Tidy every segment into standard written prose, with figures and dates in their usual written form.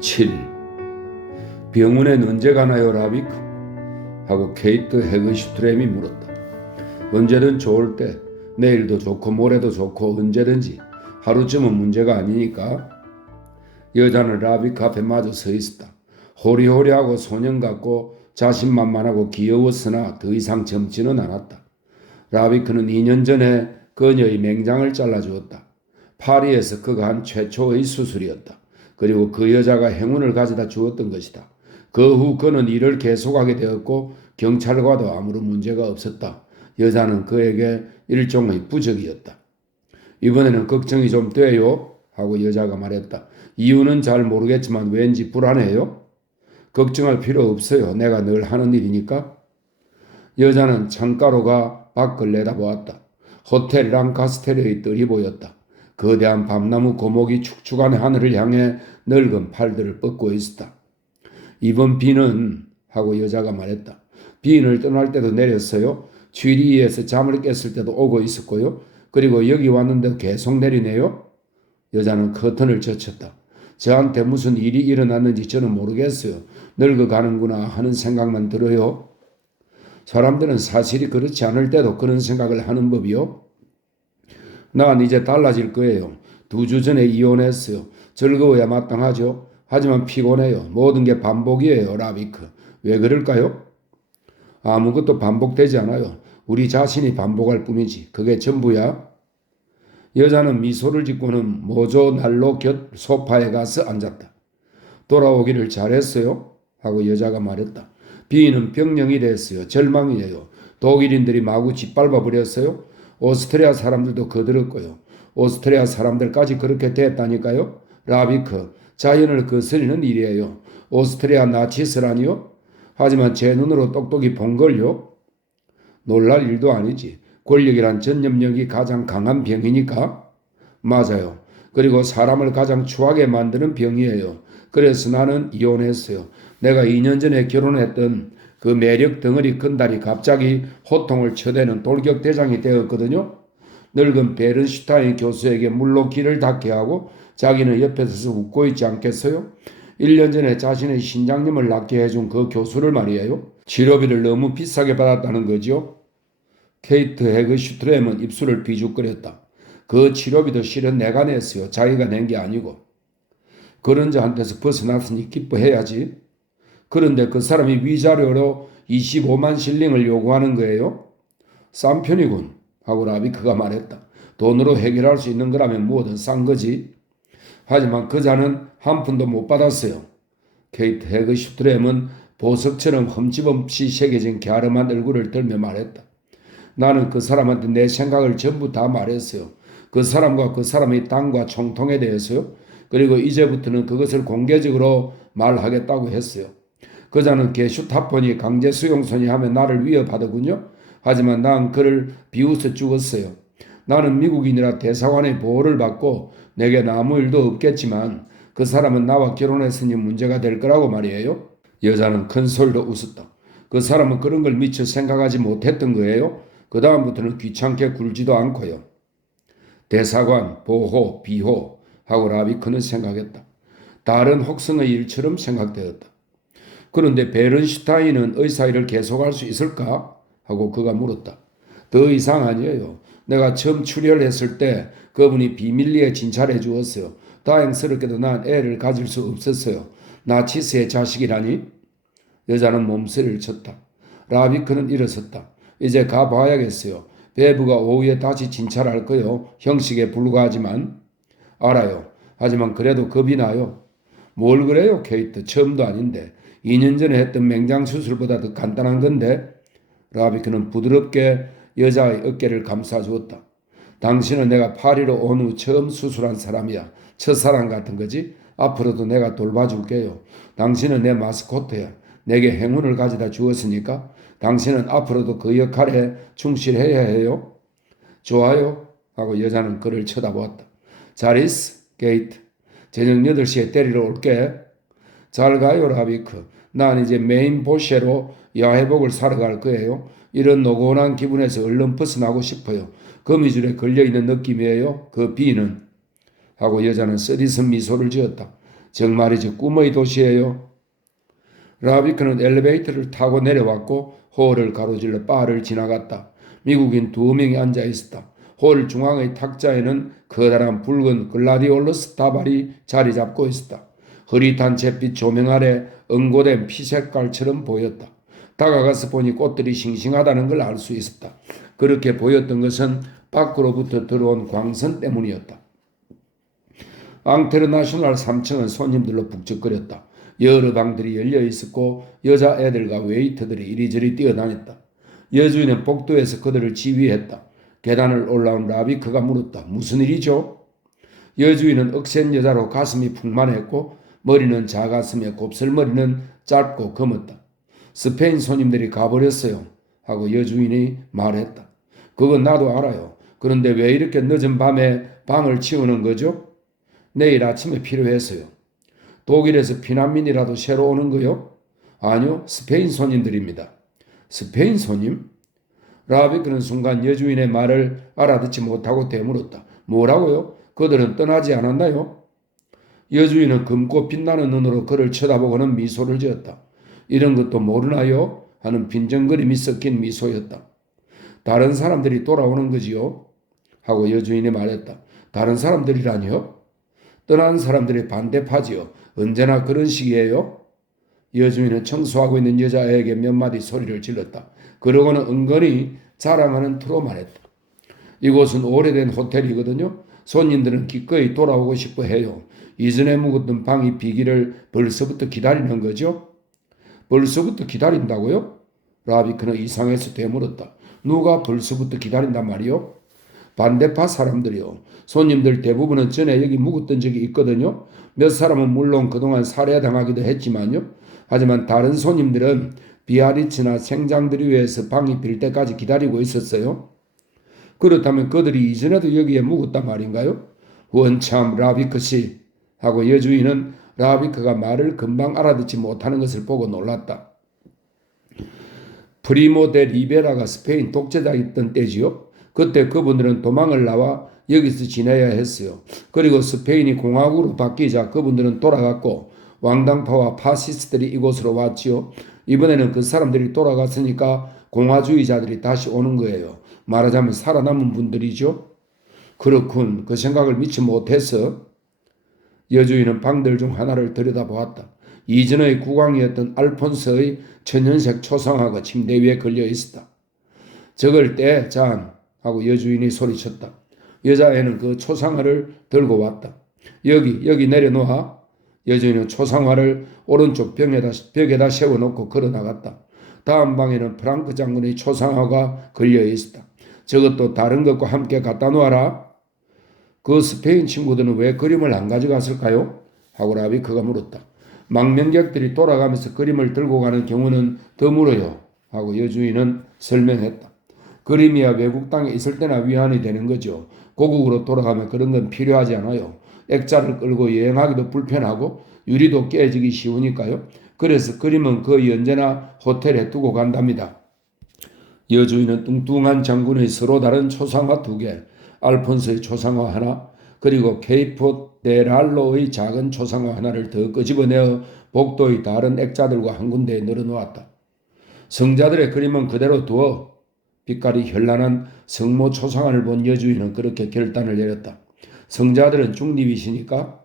7. 병원엔 언제 가나요, 라비크? 하고 케이트 헤그슈트렘이 물었다. 언제든 좋을 때, 내일도 좋고 모레도 좋고 언제든지 하루쯤은 문제가 아니니까. 여자는 라비크 앞에 마저 서 있었다. 호리호리하고 소년 같고 자신만만하고 귀여웠으나 더 이상 젊지는 않았다. 라비크는 2년 전에 그녀의 맹장을 잘라주었다. 파리에서 그가 한 최초의 수술이었다. 그리고 그 여자가 행운을 가져다 주었던 것이다. 그 후 그는 일을 계속하게 되었고 경찰과도 아무런 문제가 없었다. 여자는 그에게 일종의 부적이었다. 이번에는 걱정이 좀 돼요? 하고 여자가 말했다. 이유는 잘 모르겠지만 왠지 불안해요? 걱정할 필요 없어요. 내가 늘 하는 일이니까. 여자는 창가로가 밖을 내다보았다. 호텔 랑카스테르의 뜰이 보였다. 거대한 밤나무 고목이 축축한 하늘을 향해 늙은 팔들을 뻗고 있었다. 이번 비는 하고 여자가 말했다. 비인을 떠날 때도 내렸어요. 취리에서 잠을 깼을 때도 오고 있었고요. 그리고 여기 왔는데도 계속 내리네요. 여자는 커튼을 젖혔다. 저한테 무슨 일이 일어났는지 저는 모르겠어요. 늙어가는구나 하는 생각만 들어요. 사람들은 사실이 그렇지 않을 때도 그런 생각을 하는 법이요. 난 이제 달라질 거예요. 2주 전에 이혼했어요. 즐거워야 마땅하죠. 하지만 피곤해요. 모든 게 반복이에요, 라비크. 왜 그럴까요? 아무것도 반복되지 않아요. 우리 자신이 반복할 뿐이지. 그게 전부야. 여자는 미소를 짓고는 모조 난로 곁 소파에 가서 앉았다. 돌아오기를 잘했어요? 하고 여자가 말했다. 비인은 병령이 됐어요. 절망이에요. 독일인들이 마구 짓밟아 버렸어요. 오스트리아 사람들도 거들었고요. 오스트리아 사람들까지 그렇게 됐다니까요. 라비크, 자연을 거스리는 일이에요. 오스트리아 나치스라니요? 하지만 제 눈으로 똑똑히 본 걸요. 놀랄 일도 아니지. 권력이란 전염력이 가장 강한 병이니까. 맞아요. 그리고 사람을 가장 추하게 만드는 병이에요. 그래서 나는 이혼했어요. 내가 2년 전에 결혼했던 그 매력 덩어리 큰달이 갑자기 호통을 쳐대는 돌격대장이 되었거든요. 늙은 베른슈타인 교수에게 물로 길을 닦게 하고 자기는 옆에 서서 웃고 있지 않겠어요? 1년 전에 자신의 신장님을 낫게 해준 그 교수를 말이에요. 치료비를 너무 비싸게 받았다는 거죠. 케이트 헤그슈트렘은 입술을 비죽거렸다. 그 치료비도 실은 내가 냈어요. 자기가 낸 게 아니고. 그런 자한테서 벗어났으니 기뻐해야지. 그런데 그 사람이 위자료로 25만 실링을 요구하는 거예요. 싼 편이군 하고 라비크가 말했다. 돈으로 해결할 수 있는 거라면 뭐든 싼 거지. 하지만 그 자는 한 푼도 못 받았어요. 케이트 헤그슈트렘은 보석처럼 흠집없이 새겨진 갸름한 얼굴을 들며 말했다. 나는 그 사람한테 내 생각을 전부 다 말했어요. 그 사람과 그 사람의 땅과 총통에 대해서요. 그리고 이제부터는 그것을 공개적으로 말하겠다고 했어요. 그자는 게슈타포니 강제 수용소니 하면 나를 위협하더군요. 하지만 난 그를 비웃어 죽었어요. 나는 미국인이라 대사관의 보호를 받고 내겐 아무 일도 없겠지만 그 사람은 나와 결혼했으니 문제가 될 거라고 말이에요. 여자는 큰 소리로 웃었다. 그 사람은 그런 걸 미처 생각하지 못했던 거예요. 그 다음부터는 귀찮게 굴지도 않고요. 대사관, 보호, 비호 하고 라비크는 생각했다. 다른 혹성의 일처럼 생각되었다. 그런데 베른슈타인은 의사 일을 계속할 수 있을까? 하고 그가 물었다. 더 이상 아니에요. 내가 처음 출혈했을 때 그분이 비밀리에 진찰해 주었어요. 다행스럽게도 난 애를 가질 수 없었어요. 나치스의 자식이라니? 여자는 몸서리를 쳤다. 라비크는 일어섰다. 이제 가봐야겠어요. 배부가 오후에 다시 진찰할 거요. 형식에 불과하지만. 알아요. 하지만 그래도 겁이 나요. 뭘 그래요, 케이트? 처음도 아닌데. 2년 전에 했던 맹장 수술보다 더 간단한 건데. 라비크는 부드럽게 여자의 어깨를 감싸주었다. 당신은 내가 파리로 온 후 처음 수술한 사람이야. 첫사랑 같은 거지? 앞으로도 내가 돌봐줄게요. 당신은 내 마스코트야. 내게 행운을 가져다 주었으니까 당신은 앞으로도 그 역할에 충실해야 해요. 좋아요. 하고 여자는 그를 쳐다보았다. 잘 있어, 게이트. 저녁 8시에 데리러 올게. 잘 가요, 라비크. 난 이제 메인 포쉐로 야해복을 사러 갈 거예요. 이런 노곤한 기분에서 얼른 벗어나고 싶어요. 거미줄에 걸려있는 느낌이에요. 그 비는. 하고 여자는 쓰디쓴 미소를 지었다. 정말이지 꿈의 도시예요. 라비크는 엘리베이터를 타고 내려왔고 홀을 가로질러 바를 지나갔다. 미국인 2명이 앉아 있었다. 홀 중앙의 탁자에는 커다란 붉은 글라디올러스 다발이 자리 잡고 있었다. 흐릿한 잿빛 조명 아래 응고된 피색깔처럼 보였다. 다가가서 보니 꽃들이 싱싱하다는 걸 알 수 있었다. 그렇게 보였던 것은 밖으로부터 들어온 광선 때문이었다. 앙테르나셔널 3층은 손님들로 북적거렸다. 여러 방들이 열려 있었고 여자애들과 웨이터들이 이리저리 뛰어다녔다. 여주인은 복도에서 그들을 지휘했다. 계단을 올라온 라비크가 물었다. 무슨 일이죠? 여주인은 억센 여자로 가슴이 풍만했고 머리는 작았으며 곱슬머리는 짧고 검었다. 스페인 손님들이 가버렸어요 하고 여주인이 말했다. 그건 나도 알아요. 그런데 왜 이렇게 늦은 밤에 방을 치우는 거죠? 내일 아침에 필요해서요. 독일에서 피난민이라도 새로 오는 거요? 아니요, 스페인 손님들입니다. 스페인 손님? 라비크는 순간 여주인의 말을 알아듣지 못하고 되물었다. 뭐라고요? 그들은 떠나지 않았나요? 여주인은 검고 빛나는 눈으로 그를 쳐다보고는 미소를 지었다. 이런 것도 모르나요? 하는 빈정거림이 섞인 미소였다. 다른 사람들이 돌아오는 거지요? 하고 여주인이 말했다. 다른 사람들이라니요? 떠난 사람들이 반대파지요. 언제나 그런 식이에요? 여주인은 청소하고 있는 여자에게 몇 마디 소리를 질렀다. 그러고는 은근히 자랑하는 투로 말했다. 이곳은 오래된 호텔이거든요. 손님들은 기꺼이 돌아오고 싶어 해요. 이전에 묵었던 방이 비기를 벌써부터 기다리는 거죠? 벌써부터 기다린다고요? 라비크는 이상해서 되물었다. 누가 벌써부터 기다린단 말이요? 반대파 사람들이요. 손님들 대부분은 전에 여기 묵었던 적이 있거든요. 몇 사람은 물론 그동안 살해당하기도 했지만요. 하지만 다른 손님들은 비아리츠나 생장들이 위해서 방이 빌 때까지 기다리고 있었어요. 그렇다면 그들이 이전에도 여기에 묵었단 말인가요? 원참 라비크 씨 하고 여주인은 라비크가 말을 금방 알아듣지 못하는 것을 보고 놀랐다. 프리모 데 리베라가 스페인 독재자였던 때지요. 그때 그분들은 도망을 나와 여기서 지내야 했어요. 그리고 스페인이 공화국으로 바뀌자 그분들은 돌아갔고 왕당파와 파시스트들이 이곳으로 왔지요. 이번에는 그 사람들이 돌아갔으니까 공화주의자들이 다시 오는 거예요. 말하자면 살아남은 분들이죠. 그렇군. 그 생각을 미처 못해서 여주인은 방들 중 하나를 들여다보았다. 이전의 국왕이었던 알폰스의 천연색 초상화가 침대 위에 걸려 있었다. 저걸 떼, 잔 하고 여주인이 소리쳤다. 여자애는 그 초상화를 들고 왔다. 여기 내려놓아. 여주인은 초상화를 오른쪽 벽에다 세워놓고 걸어나갔다. 다음 방에는 프랑크 장군의 초상화가 걸려 있었다. 저것도 다른 것과 함께 갖다 놓아라. 그 스페인 친구들은 왜 그림을 안 가져갔을까요? 하고 라비크가 물었다. 망명객들이 돌아가면서 그림을 들고 가는 경우는 드물어요. 하고 여주인은 설명했다. 그림이야 외국 땅에 있을 때나 위안이 되는 거죠. 고국으로 돌아가면 그런 건 필요하지 않아요. 액자를 끌고 여행하기도 불편하고 유리도 깨지기 쉬우니까요. 그래서 그림은 거의 언제나 호텔에 두고 간답니다. 여주인은 뚱뚱한 장군의 서로 다른 초상화 2개, 알폰스의 초상화 하나, 그리고 케이포 데랄로의 작은 초상화 하나를 더 끄집어내어 복도의 다른 액자들과 한 군데에 늘어놓았다. 성자들의 그림은 그대로 두어 빛깔이 현란한 성모 초상화를 본 여주인은 그렇게 결단을 내렸다. 성자들은 중립이시니까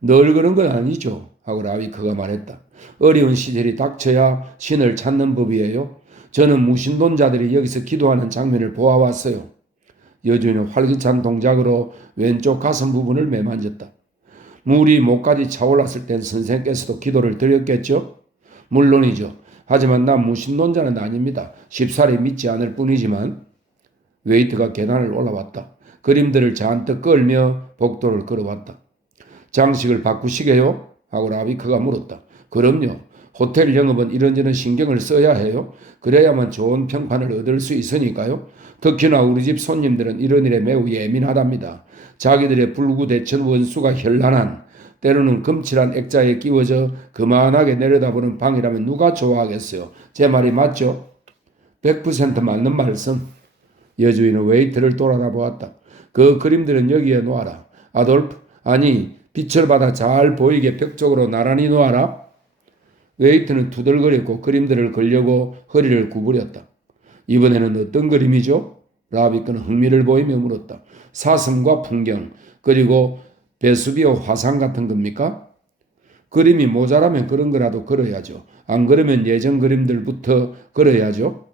늘 그런 건 아니죠. 하고 라비크가 말했다. 어려운 시절이 닥쳐야 신을 찾는 법이에요. 저는 무신론자들이 여기서 기도하는 장면을 보아왔어요. 여주인은 활기찬 동작으로 왼쪽 가슴 부분을 매만졌다. 물이 목까지 차올랐을 땐 선생께서도 기도를 드렸겠죠? 물론이죠. 하지만 난 무신론자는 아닙니다. 쉽사리 믿지 않을 뿐이지만. 웨이트가 계단을 올라왔다. 그림들을 잔뜩 끌며 복도를 걸어왔다. 장식을 바꾸시게요? 하고 라비크가 물었다. 그럼요. 호텔 영업은 이런저런 신경을 써야 해요. 그래야만 좋은 평판을 얻을 수 있으니까요. 특히나 우리 집 손님들은 이런 일에 매우 예민하답니다. 자기들의 불구대천 원수가 현란한 때로는 금칠한 액자에 끼워져 그만하게 내려다보는 방이라면 누가 좋아하겠어요. 제 말이 맞죠? 100% 맞는 말씀. 여주인은 웨이트를 돌아다보았다. 그 그림들은 여기에 놓아라. 아돌프, 아니 빛을 받아 잘 보이게 벽 쪽으로 나란히 놓아라. 웨이트는 투덜거렸고 그림들을 걸려고 허리를 구부렸다. 이번에는 어떤 그림이죠? 라비크는 흥미를 보이며 물었다. 사슴과 풍경 그리고 베수비오 화산 같은 겁니까? 그림이 모자라면 그런 거라도 그려야죠. 안 그러면 예전 그림들부터 그려야죠.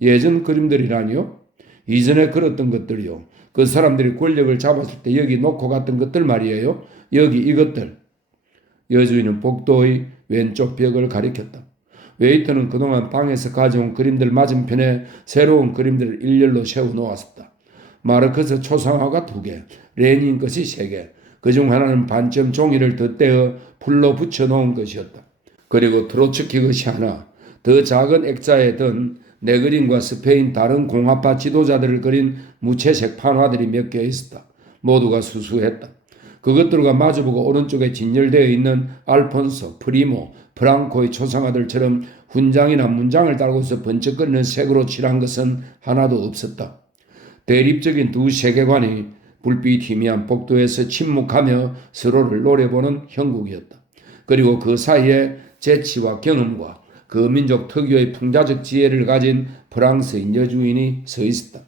예전 그림들이라니요? 이전에 그렸던 것들이요. 그 사람들이 권력을 잡았을 때 여기 놓고 갔던 것들 말이에요. 여기 이것들. 여주인은 복도의 왼쪽 벽을 가리켰다. 웨이터는 그동안 방에서 가져온 그림들 맞은편에 새로운 그림들을 일렬로 세워놓았었다. 마르크스 초상화가 2개, 레닌 것이 3개, 그중 하나는 반점 종이를 덧대어 풀로 붙여놓은 것이었다. 그리고 트로츠키 것이 하나, 더 작은 액자에 든 네그린과 스페인 다른 공화파 지도자들을 그린 무채색 판화들이 몇 개 있었다. 모두가 수수했다. 그것들과 마주보고 오른쪽에 진열되어 있는 알폰소, 프리모, 프랑코의 초상화들처럼 훈장이나 문장을 달고서 번쩍거리는 색으로 칠한 것은 하나도 없었다. 대립적인 두 세계관이 불빛 희미한 복도에서 침묵하며 서로를 노려보는 형국이었다. 그리고 그 사이에 재치와 경험과 그 민족 특유의 풍자적 지혜를 가진 프랑스인 여주인이 서 있었다.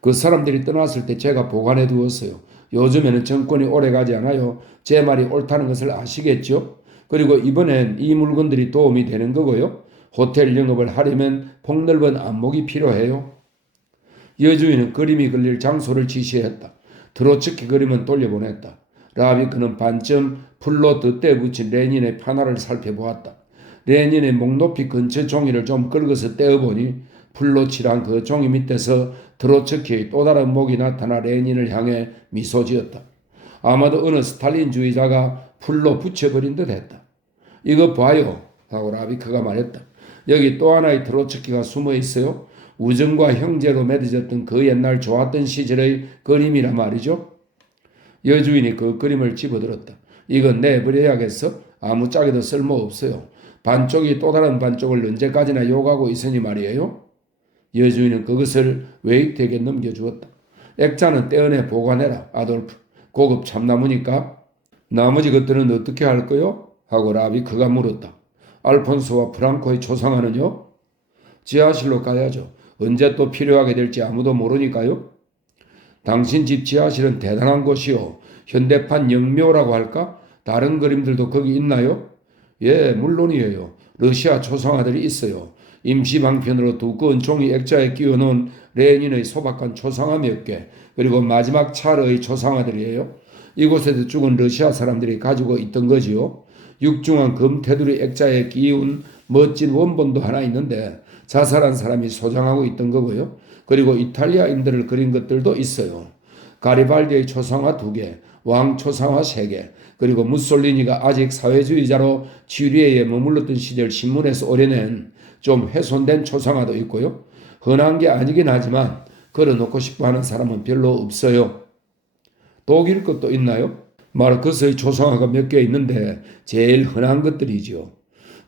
그 사람들이 떠났을 때 제가 보관해 두었어요. 요즘에는 정권이 오래가지 않아요. 제 말이 옳다는 것을 아시겠죠? 그리고 이번엔 이 물건들이 도움이 되는 거고요. 호텔 영업을 하려면 폭넓은 안목이 필요해요. 여주인은 그림이 걸릴 장소를 지시했다. 트로츠키 그림은 돌려보냈다. 라비크는 반쯤 풀로 덧대 붙인 레닌의 판화를 살펴보았다. 레닌의 목 높이 근처 종이를 좀 긁어서 떼어보니 풀로 칠한 그 종이 밑에서 트로츠키의 또 다른 목이 나타나 레닌을 향해 미소 지었다. 아마도 어느 스탈린주의자가 풀로 붙여버린 듯 했다. 이거 봐요 하고 라비크가 말했다. 여기 또 하나의 트로츠키가 숨어 있어요. 우정과 형제로 맺어졌던 그 옛날 좋았던 시절의 그림이란 말이죠. 여주인이 그 그림을 집어들었다. 이건 내버려야겠어? 아무짝에도 쓸모없어요. 반쪽이 또 다른 반쪽을 언제까지나 욕하고 있으니 말이에요. 여주인은 그것을 웨이트에게 넘겨주었다. 액자는 떼어내 보관해라, 아돌프. 고급 참나무니까. 나머지 것들은 어떻게 할 거요? 하고 라비크가 물었다. 알폰소와 프랑코의 초상화는요? 지하실로 가야죠. 언제 또 필요하게 될지 아무도 모르니까요. 당신 집 지하실은 대단한 곳이요. 현대판 영묘라고 할까? 다른 그림들도 거기 있나요? 예, 물론이에요. 러시아 초상화들이 있어요. 임시방편으로 두꺼운 종이 액자에 끼워놓은 레닌의 소박한 초상화 몇 개, 그리고 마지막 차르의 초상화들이에요. 이곳에서 죽은 러시아 사람들이 가지고 있던 거지요. 육중한 금 테두리 액자에 끼운 멋진 원본도 하나 있는데 자살한 사람이 소장하고 있던 거고요. 그리고 이탈리아인들을 그린 것들도 있어요. 가리발디의 초상화 2개, 왕 초상화 3개, 그리고 무솔리니가 아직 사회주의자로 취리에 머물렀던 시절 신문에서 오려낸 좀 훼손된 초상화도 있고요. 흔한 게 아니긴 하지만 걸어놓고 싶어 하는 사람은 별로 없어요. 독일 것도 있나요? 마르크스의 초상화가 몇 개 있는데 제일 흔한 것들이죠.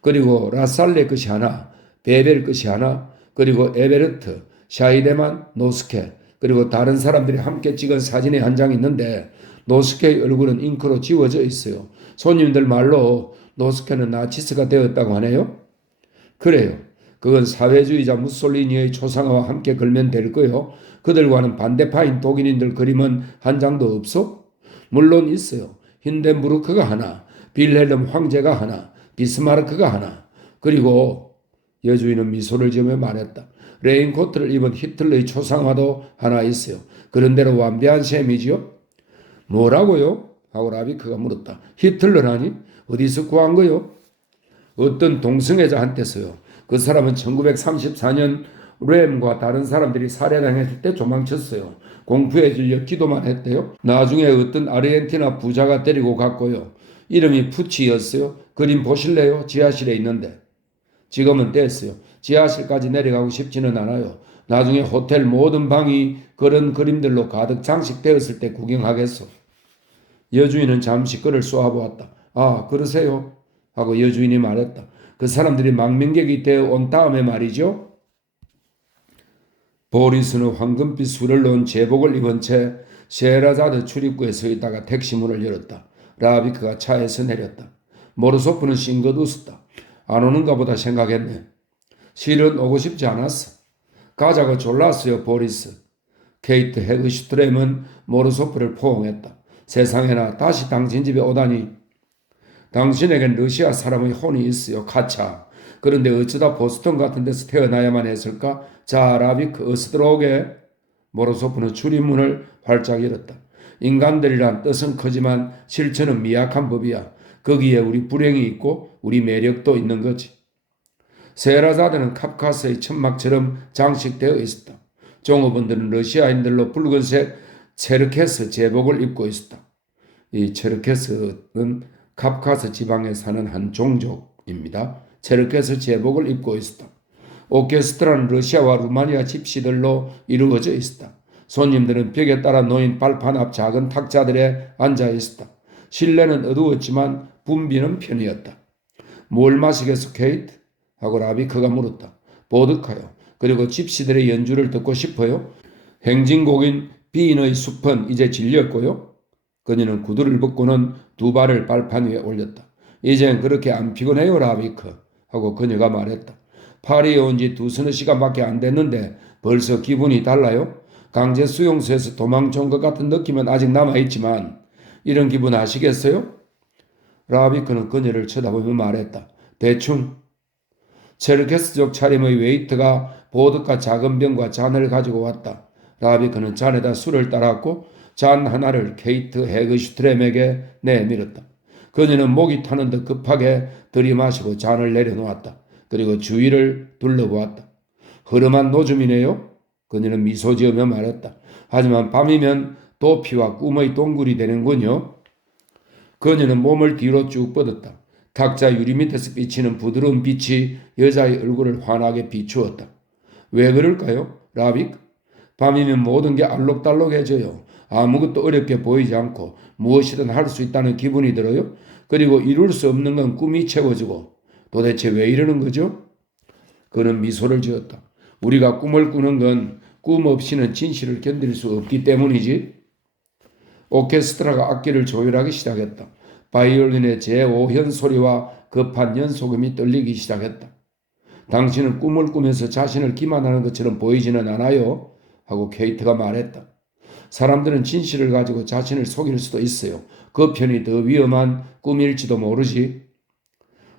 그리고 라살레 것이 하나, 베벨 것이 하나, 그리고 에베르트, 샤이데만, 노스케, 그리고 다른 사람들이 함께 찍은 사진이 한 장 있는데 노스케의 얼굴은 잉크로 지워져 있어요. 손님들 말로 노스케는 나치스가 되었다고 하네요. 그래요. 그건 사회주의자 무솔리니의 초상화와 함께 걸면 될 거요. 그들과는 반대파인 독일인들 그림은 한 장도 없어? 물론 있어요. 힌덴부르크가 하나, 빌헬름 황제가 하나, 비스마르크가 하나, 그리고 여주인은 미소를 지으며 말했다. 레인코트를 입은 히틀러의 초상화도 하나 있어요. 그런대로 완비한 셈이지요? 뭐라고요? 하고 라비크가 물었다. 히틀러라니? 어디서 구한 거요? 어떤 동성애자한테서요. 그 사람은 1934년 램과 다른 사람들이 살해당했을 때 도망쳤어요. 공포에 질려 기도만 했대요. 나중에 어떤 아르헨티나 부자가 데리고 갔고요. 이름이 푸치였어요. 그림 보실래요? 지하실에 있는데. 지금은 뗐어요. 지하실까지 내려가고 싶지는 않아요. 나중에 호텔 모든 방이 그런 그림들로 가득 장식되었을 때 구경하겠소. 여주인은 잠시 그를 쏘아보았다. 아, 그러세요? 하고 여주인이 말했다. 그 사람들이 망명객이 되어 온 다음에 말이죠. 보리스는 황금빛 술을 넣은 제복을 입은 채 셰라자드 출입구에 서 있다가 택시 문을 열었다. 라비크가 차에서 내렸다. 모르소프는 싱긋 웃었다. 안 오는가 보다 생각했네. 실은 오고 싶지 않았어. 가자고 졸랐어요, 보리스. 케이트 헤그슈트렘은 모르소프를 포옹했다. 세상에나 다시 당신 집에 오다니. 당신에겐 러시아 사람의 혼이 있어요, 카차. 그런데 어쩌다 보스턴 같은 데서 태어나야만 했을까? 자, 라비크 어서 들어오게. 모로소프는 출입문을 활짝 열었다. 인간들이란 뜻은 크지만 실천은 미약한 법이야. 거기에 우리 불행이 있고 우리 매력도 있는 거지. 세라자드는 카프카스의 천막처럼 장식되어 있었다. 종업원들은 러시아인들로 붉은색 체르케스 제복을 입고 있었다. 이 체르케스는 카프카스 지방에 사는 한 종족입니다. 체르케스 제복을 입고 있었다. 오케스트라는 러시아와 루마니아 집시들로 이루어져 있었다. 손님들은 벽에 따라 놓인 발판 앞 작은 탁자들에 앉아 있었다. 실내는 어두웠지만 분비는 편이었다. 뭘 마시겠어, 케이트? 하고 라비크가 물었다. 보드카요. 그리고 집시들의 연주를 듣고 싶어요? 행진곡인 비인의 숲은 이제 질렸고요. 그녀는 구두를 벗고는 두 발을 발판 위에 올렸다. 이젠 그렇게 안 피곤해요, 라비크. 하고 그녀가 말했다. 파리에 온 지 2~3시간밖에 안 됐는데 벌써 기분이 달라요? 강제 수용소에서 도망쳐온 것 같은 느낌은 아직 남아있지만 이런 기분 아시겠어요? 라비크는 그녀를 쳐다보며 말했다. 대충. 체르케스족 차림의 웨이터가 보드카 작은 병과 잔을 가지고 왔다. 라비크는 잔에다 술을 따랐고 잔 하나를 케이트 헤그슈트렘에게 내밀었다. 그녀는 목이 타는 듯 급하게 들이마시고 잔을 내려놓았다. 그리고 주위를 둘러보았다. 허름한 노즘이네요. 그녀는 미소 지으며 말했다. 하지만 밤이면 도피와 꿈의 동굴이 되는군요. 그녀는 몸을 뒤로 쭉 뻗었다. 탁자 유리 밑에서 비치는 부드러운 빛이 여자의 얼굴을 환하게 비추었다. 왜 그럴까요? 라빅? 밤이면 모든 게 알록달록해져요. 아무것도 어렵게 보이지 않고 무엇이든 할 수 있다는 기분이 들어요. 그리고 이룰 수 없는 건 꿈이 채워지고 도대체 왜 이러는 거죠? 그는 미소를 지었다. 우리가 꿈을 꾸는 건 꿈 없이는 진실을 견딜 수 없기 때문이지. 오케스트라가 악기를 조율하기 시작했다. 바이올린의 제5현 소리와 급한 연속음이 떨리기 시작했다. 당신은 꿈을 꾸면서 자신을 기만하는 것처럼 보이지는 않아요. 하고 케이트가 말했다. 사람들은 진실을 가지고 자신을 속일 수도 있어요. 그 편이 더 위험한 꿈일지도 모르지.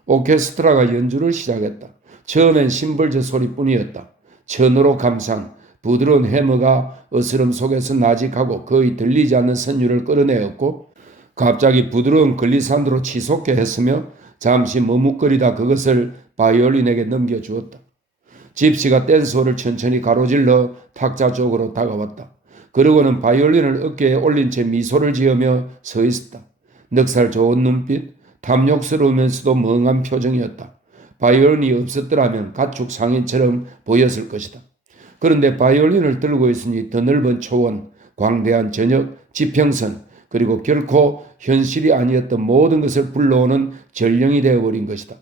오케스트라가 연주를 시작했다. 처음엔 심벌저 소리뿐이었다. 천으로 감상, 부드러운 해머가 어스름 속에서 나직하고 거의 들리지 않는 선율을 끌어내었고 갑자기 부드러운 글리산드로 치솟게 했으며 잠시 머뭇거리다 그것을 바이올린에게 넘겨주었다. 집시가 댄스홀을 천천히 가로질러 탁자 쪽으로 다가왔다. 그러고는 바이올린을 어깨에 올린 채 미소를 지으며 서 있었다. 넉살 좋은 눈빛, 탐욕스러우면서도 멍한 표정이었다. 바이올린이 없었더라면 가축 상인처럼 보였을 것이다. 그런데 바이올린을 들고 있으니 더 넓은 초원, 광대한 저녁, 지평선, 그리고 결코 현실이 아니었던 모든 것을 불러오는 전령이 되어버린 것이다.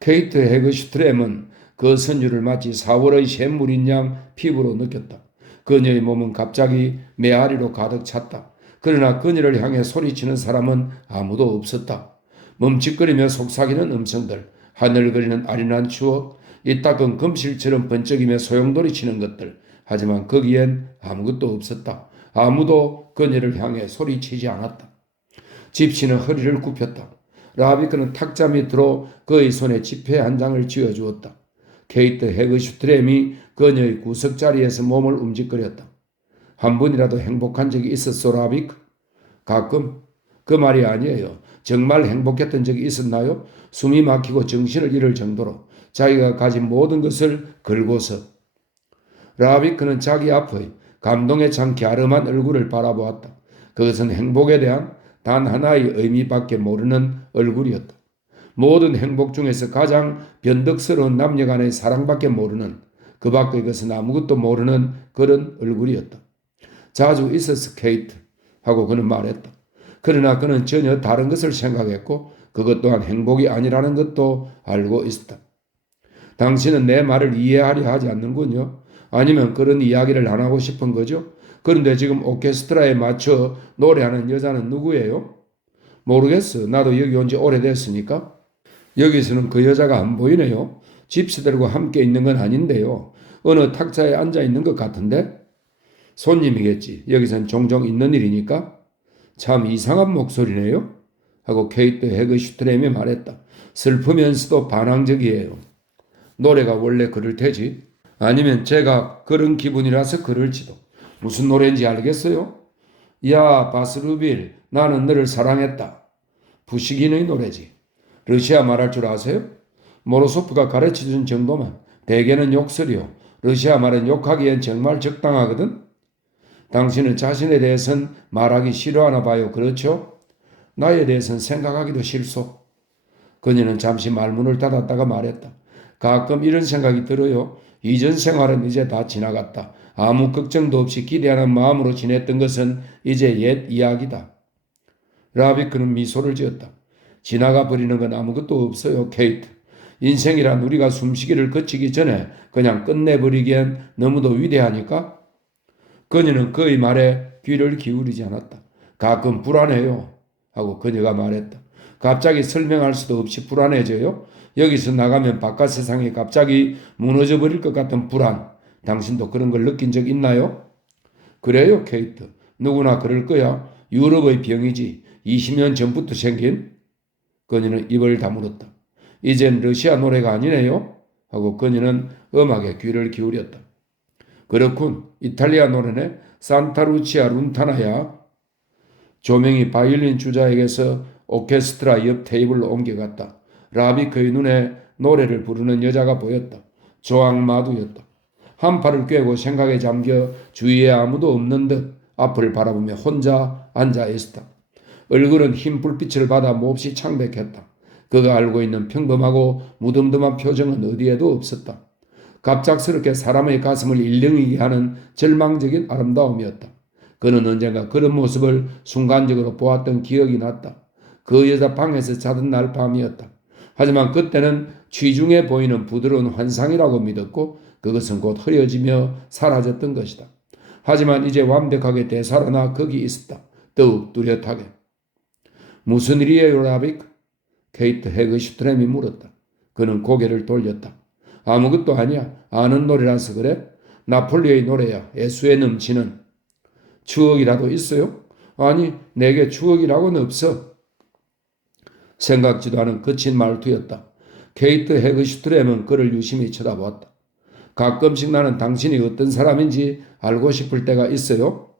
케이트 헤그슈트렘은 그 선율을 마치 4월의 샘물인 양 피부로 느꼈다. 그녀의 몸은 갑자기 메아리로 가득 찼다. 그러나 그녀를 향해 소리치는 사람은 아무도 없었다. 멈칫거리며 속삭이는 음성들, 하늘거리는 아련한 추억, 이따금 금실처럼 번쩍이며 소용돌이 치는 것들. 하지만 거기엔 아무것도 없었다. 아무도 그녀를 향해 소리치지 않았다. 집시는 허리를 굽혔다. 라비크는 탁자 밑으로 그의 손에 지폐 한 장을 쥐어주었다. 케이트 헤그슈트렘이 그녀의 구석자리에서 몸을 움직거렸다. 한 번이라도 행복한 적이 있었소, 라비크? 가끔? 그 말이 아니에요. 정말 행복했던 적이 있었나요? 숨이 막히고 정신을 잃을 정도로 자기가 가진 모든 것을 걸고서. 라비크는 자기 앞의 감동에 찬 갸름한 얼굴을 바라보았다. 그것은 행복에 대한 단 하나의 의미밖에 모르는 얼굴이었다. 모든 행복 중에서 가장 변덕스러운 남녀간의 사랑밖에 모르는, 그 밖의 것은 아무것도 모르는 그런 얼굴이었다. 자주 있었어, 케이트. 하고 그는 말했다. 그러나 그는 전혀 다른 것을 생각했고 그것 또한 행복이 아니라는 것도 알고 있었다. 당신은 내 말을 이해하려 하지 않는군요. 아니면 그런 이야기를 안 하고 싶은 거죠? 그런데 지금 오케스트라에 맞춰 노래하는 여자는 누구예요? 모르겠어. 나도 여기 온 지 오래됐으니까. 여기서는 그 여자가 안 보이네요. 집사들과 함께 있는 건 아닌데요. 어느 탁자에 앉아 있는 것 같은데? 손님이겠지. 여기선 종종 있는 일이니까. 참 이상한 목소리네요. 하고 케이트 헤그슈트렘이 말했다. 슬프면서도 반항적이에요. 노래가 원래 그럴 테지. 아니면 제가 그런 기분이라서 그럴지도. 무슨 노래인지 알겠어요? 야, 바스루빌, 나는 너를 사랑했다. 부식인의 노래지. 러시아 말할 줄 아세요? 모로소프가 가르쳐준 정도만. 대개는 욕설이요. 러시아 말은 욕하기엔 정말 적당하거든. 당신은 자신에 대해서는 말하기 싫어하나 봐요. 그렇죠? 나에 대해서는 생각하기도 싫소. 그녀는 잠시 말문을 닫았다가 말했다. 가끔 이런 생각이 들어요. 이전 생활은 이제 다 지나갔다. 아무 걱정도 없이 기대하는 마음으로 지냈던 것은 이제 옛 이야기다. 라비크는 미소를 지었다. 지나가 버리는 건 아무것도 없어요, 케이트. 인생이란 우리가 숨쉬기를 거치기 전에 그냥 끝내버리기엔 너무도 위대하니까. 그녀는 그의 말에 귀를 기울이지 않았다. 가끔 불안해요. 하고 그녀가 말했다. 갑자기 설명할 수도 없이 불안해져요. 여기서 나가면 바깥 세상이 갑자기 무너져 버릴 것 같은 불안. 당신도 그런 걸 느낀 적 있나요? 그래요, 케이트. 누구나 그럴 거야. 유럽의 병이지. 20년 전부터 생긴. 그녀는 입을 다물었다. 이젠 러시아 노래가 아니네요. 하고 그녀는 음악에 귀를 기울였다. 그렇군. 이탈리아 노래네. 산타루치아 룬타나야. 조명이 바이올린 주자에게서 오케스트라 옆 테이블로 옮겨갔다. 라비크의 눈에 노래를 부르는 여자가 보였다. 조앙마두였다. 한 팔을 꿰고 생각에 잠겨 주위에 아무도 없는 듯 앞을 바라보며 혼자 앉아 있었다. 얼굴은 흰 불빛을 받아 몹시 창백했다. 그가 알고 있는 평범하고 무덤덤한 표정은 어디에도 없었다. 갑작스럽게 사람의 가슴을 일렁이게 하는 절망적인 아름다움이었다. 그는 언젠가 그런 모습을 순간적으로 보았던 기억이 났다. 그 여자 방에서 자던 날 밤이었다. 하지만 그때는 취중해 보이는 부드러운 환상이라고 믿었고 그것은 곧 흐려지며 사라졌던 것이다. 하지만 이제 완벽하게 되살아나 거기 있었다. 더욱 뚜렷하게. 무슨 일이에요, 라빅? 케이트 헤그슈트렘이 물었다. 그는 고개를 돌렸다. 아무것도 아니야. 아는 노래라서 그래? 나폴리의 노래야. 애수에 넘치는. 추억이라도 있어요? 아니, 내게 추억이라고는 없어. 생각지도 않은 거친 말투였다. 케이트 헤그슈트렘은 그를 유심히 쳐다보았다. 가끔씩 나는 당신이 어떤 사람인지 알고 싶을 때가 있어요?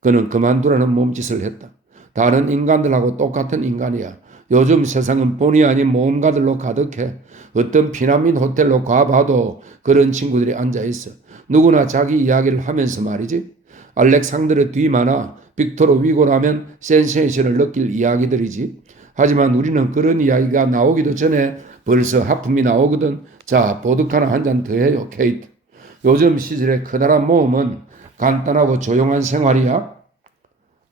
그는 그만두라는 몸짓을 했다. 다른 인간들하고 똑같은 인간이야. 요즘 세상은 본의 아닌 모험가들로 가득해. 어떤 피난민 호텔로 가봐도 그런 친구들이 앉아있어. 누구나 자기 이야기를 하면서 말이지. 알렉산드르 뒤마나 빅토르 위고라면 센세이션을 느낄 이야기들이지. 하지만 우리는 그런 이야기가 나오기도 전에 벌써 하품이 나오거든. 자, 보드카나 한 잔 더 해요, 케이트. 요즘 시절의 커다란 모험은 간단하고 조용한 생활이야.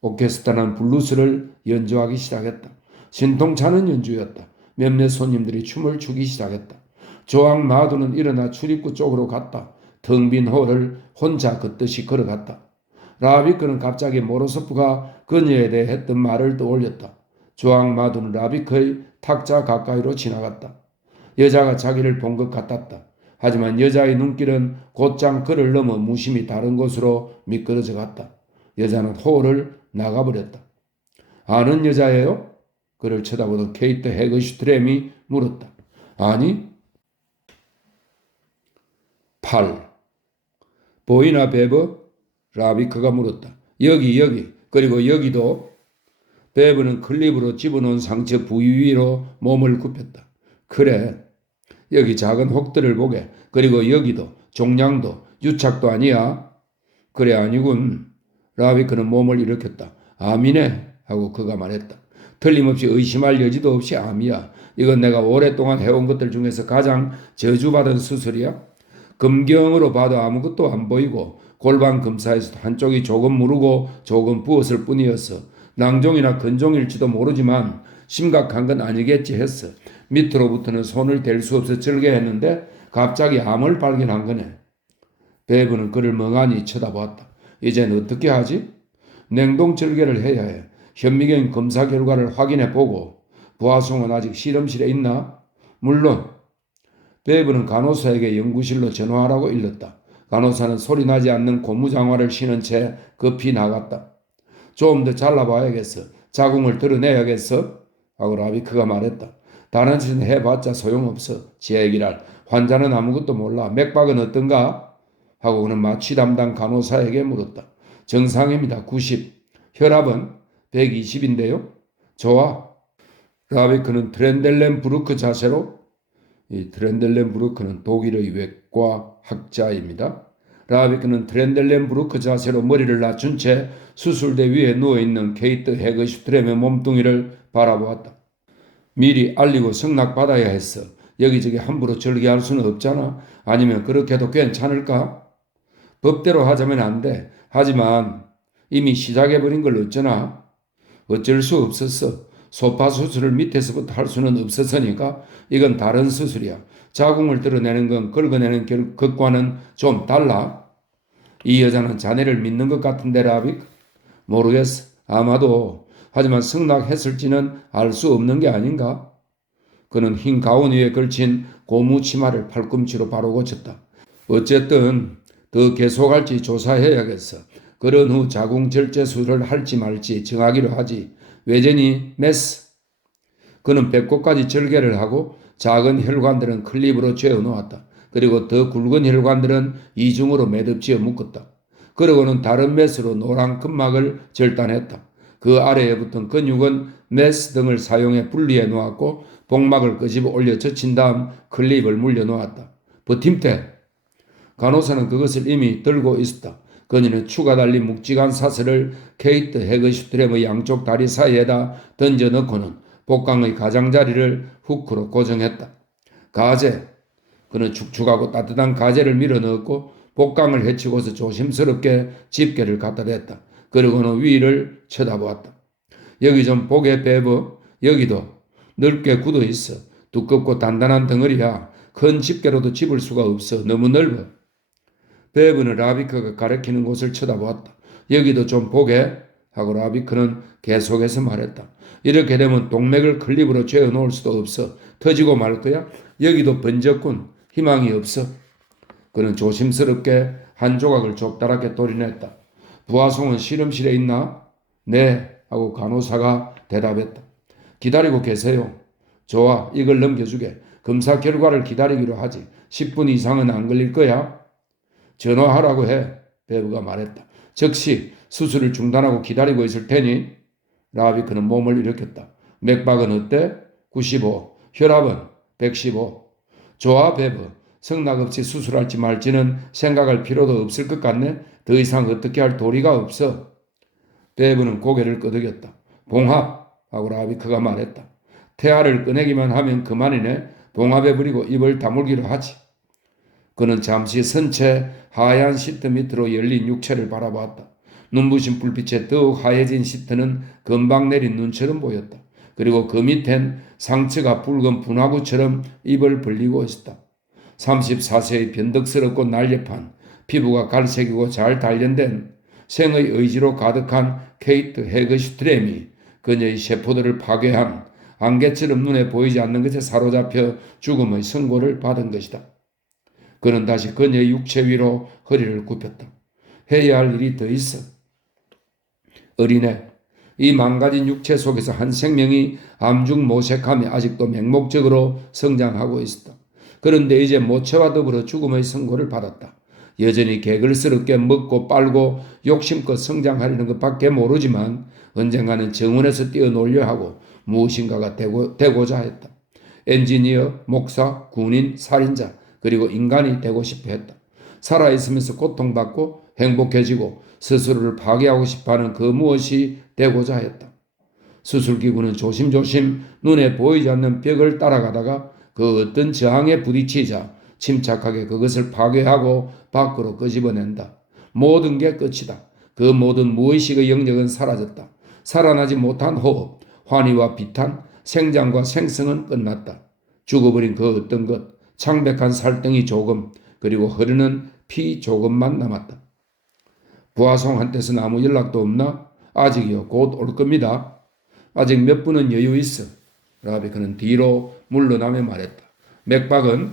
오케스트라는 블루스를 연주하기 시작했다. 신통찮은 연주였다. 몇몇 손님들이 춤을 추기 시작했다. 조앙 마두는 일어나 출입구 쪽으로 갔다. 텅 빈 홀을 혼자 걷듯이 걸어갔다. 라비크는 갑자기 모로소프가 그녀에 대해 했던 말을 떠올렸다. 조앙 마두는 라비크의 탁자 가까이로 지나갔다. 여자가 자기를 본 것 같았다. 하지만 여자의 눈길은 곧장 그를 넘어 무심히 다른 곳으로 미끄러져 갔다. 여자는 홀을 나가버렸다. 아는 여자예요? 그를 쳐다보던 케이트 헤그슈트렘이 물었다. 아니? 8. 보이나 베버? 라비크가 물었다. 여기 그리고 여기도. 베버는 클립으로 집어넣은 상처 부위 위로 몸을 굽혔다. 그래. 여기 작은 혹들을 보게. 그리고 여기도 종량도 유착도 아니야. 그래 아니군. 라비크는 몸을 일으켰다. 암이네 하고 그가 말했다. 틀림없이 의심할 여지도 없이 암이야. 이건 내가 오랫동안 해온 것들 중에서 가장 저주받은 수술이야. 검경으로 봐도 아무것도 안 보이고 골반 검사에서도 한쪽이 조금 무르고 조금 부었을 뿐이었어. 낭종이나 근종일지도 모르지만 심각한 건 아니겠지 했어. 밑으로부터는 손을 댈 수 없어 절개했는데 갑자기 암을 발견한 거네. 베브는 그를 멍하니 쳐다보았다. 이젠 어떻게 하지? 냉동 절개를 해야 해. 현미경 검사 결과를 확인해 보고 부하송은 아직 실험실에 있나? 물론. 베브는 간호사에게 연구실로 전화하라고 일렀다. 간호사는 소리 나지 않는 고무장화를 신은 채 급히 나갔다. 좀 더 잘라봐야겠어. 자궁을 드러내야겠어. 하고 라비크가 말했다. 다른 짓은 해봤자 소용없어. 제기랄. 환자는 아무것도 몰라. 맥박은 어떤가? 하고 그는 마취 담당 간호사에게 물었다. 정상입니다. 90. 혈압은 120인데요. 좋아. 라비크는 트렌델렌부르크 자세로, 이 트렌델렌부르크는 독일의 외과 학자입니다. 라비크는 트렌델렌부르크 자세로 머리를 낮춘 채 수술대 위에 누워있는 케이트 헤거슈트렘의 몸뚱이를 바라보았다. 미리 알리고 승낙받아야 했어. 여기저기 함부로 절개할 수는 없잖아. 아니면 그렇게 해도 괜찮을까? 법대로 하자면 안 돼. 하지만 이미 시작해버린 걸 어쩌나? 어쩔 수 없었어. 소파 수술을 밑에서부터 할 수는 없었으니까 이건 다른 수술이야. 자궁을 드러내는 건 긁어내는 것과는 좀 달라. 이 여자는 자네를 믿는 것 같은데 라빅? 모르겠어. 아마도. 하지만 승낙했을지는 알 수 없는 게 아닌가? 그는 흰 가운 위에 걸친 고무 치마를 팔꿈치로 바로 고쳤다. 어쨌든 더 계속할지 조사해야겠어. 그런 후 자궁 절제 수술을 할지 말지 정하기로 하지. 외전이 메스. 그는 배꼽까지 절개를 하고 작은 혈관들은 클립으로 쬐어 놓았다. 그리고 더 굵은 혈관들은 이중으로 매듭지어 묶었다. 그러고는 다른 메스로 노란 근막을 절단했다. 그 아래에 붙은 근육은 메스 등을 사용해 분리해 놓았고 복막을 끄집어 올려 젖힌 다음 클립을 물려 놓았다. 버팀대. 간호사는 그것을 이미 들고 있었다. 그녀는 추가 달린 묵직한 사슬을 케이트 헤거슈트렘의 양쪽 다리 사이에다 던져 넣고는 복강의 가장자리를 후크로 고정했다. 가제. 그는 축축하고 따뜻한 가제를 밀어 넣었고 복강을 헤치고서 조심스럽게 집게를 갖다 댔다. 그리고는 위를 쳐다보았다. 여기 좀 보게 베버. 여기도 넓게 굳어 있어. 두껍고 단단한 덩어리야. 큰 집게로도 집을 수가 없어. 너무 넓어. 베브는 라비크가 가리키는 곳을 쳐다보았다. 여기도 좀 보게 하고 라비크는 계속해서 말했다. 이렇게 되면 동맥을 클립으로 쬐어 놓을 수도 없어. 터지고 말 거야. 여기도 번졌군. 희망이 없어. 그는 조심스럽게 한 조각을 좁다랗게 도려냈다. 부하송은 실험실에 있나? 네 하고 간호사가 대답했다. 기다리고 계세요. 좋아, 이걸 넘겨주게. 검사 결과를 기다리기로 하지. 10분 이상은 안 걸릴 거야. 전화하라고 해. 베브가 말했다. 즉시 수술을 중단하고 기다리고 있을 테니. 라비크는 몸을 일으켰다. 맥박은 어때? 95. 혈압은 115. 좋아, 베브. 승낙 없이 수술할지 말지는 생각할 필요도 없을 것 같네. 더 이상 어떻게 할 도리가 없어. 베브는 고개를 끄덕였다. 봉합 하고 라비크가 말했다. 태아를 꺼내기만 하면 그만이네. 봉합해버리고 입을 다물기로 하지. 그는 잠시 선 채 하얀 시트 밑으로 열린 육체를 바라보았다. 눈부신 불빛에 더욱 하얘진 시트는 금방 내린 눈처럼 보였다. 그리고 그 밑엔 상처가 붉은 분화구처럼 입을 벌리고 있었다. 34세의 변덕스럽고 날렵한 피부가 갈색이고 잘 단련된 생의 의지로 가득한 케이트 헤거슈트렘이 그녀의 세포들을 파괴한 안개처럼 눈에 보이지 않는 것에 사로잡혀 죽음의 선고를 받은 것이다. 그는 다시 그녀의 육체 위로 허리를 굽혔다. 해야 할 일이 더 있어. 어린애, 이 망가진 육체 속에서 한 생명이 암중모색하며 아직도 맹목적으로 성장하고 있었다. 그런데 이제 모체와 더불어 죽음의 선고를 받았다. 여전히 개걸스럽게 먹고 빨고 욕심껏 성장하려는 것밖에 모르지만 언젠가는 정원에서 뛰어놀려 하고 무엇인가가 되고자 했다. 엔지니어, 목사, 군인, 살인자, 그리고 인간이 되고 싶어 했다. 살아있으면서 고통받고 행복해지고 스스로를 파괴하고 싶어하는 그 무엇이 되고자 했다. 수술기구는 조심조심 눈에 보이지 않는 벽을 따라가다가 그 어떤 저항에 부딪히자 침착하게 그것을 파괴하고 밖으로 끄집어낸다. 모든 게 끝이다. 그 모든 무의식의 영역은 사라졌다. 살아나지 못한 호흡, 환희와 비탄, 생장과 생성은 끝났다. 죽어버린 그 어떤 것, 창백한 살덩이 조금, 그리고 흐르는 피 조금만 남았다. 부하송한테서 아무 연락도 없나? 아직이요. 곧 올 겁니다. 아직 몇 분은 여유 있어. 라비크는 뒤로 물러나며 말했다. 맥박은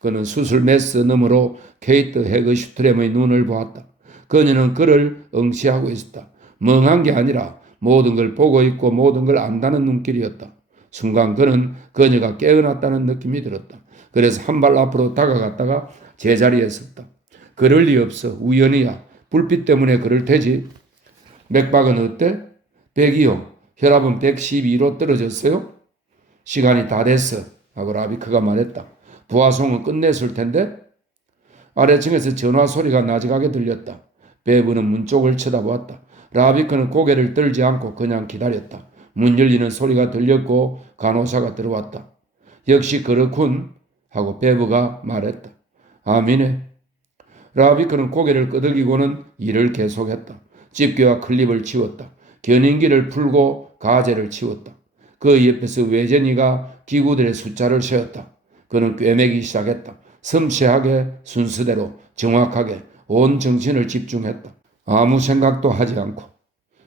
그는 수술 메스 너머로 케이트 헤그슈트렘의 눈을 보았다. 그녀는 그를 응시하고 있었다. 멍한 게 아니라 모든 걸 보고 있고 모든 걸 안다는 눈길이었다. 순간 그는 그녀가 깨어났다는 느낌이 들었다. 그래서 한 발 앞으로 다가갔다가 제자리에 섰다. 그럴 리 없어. 우연이야. 불빛 때문에 그럴 테지. 맥박은 어때? 100이요. 혈압은 112로 떨어졌어요? 시간이 다 됐어. 하고 라비크가 말했다. 부하송은 끝냈을 텐데? 아래층에서 전화 소리가 나직하게 들렸다. 베브는 문 쪽을 쳐다보았다. 라비크는 고개를 들지 않고 그냥 기다렸다. 문 열리는 소리가 들렸고 간호사가 들어왔다. 역시 그렇군 하고 베브가 말했다. 아미네. 라비크는 고개를 끄덕이고는 일을 계속했다. 집게와 클립을 치웠다. 견인기를 풀고 가재를 치웠다. 그 옆에서 외제니가 기구들의 숫자를 세었다. 그는 꿰매기 시작했다. 섬세하게 순서대로 정확하게 온 정신을 집중했다. 아무 생각도 하지 않고.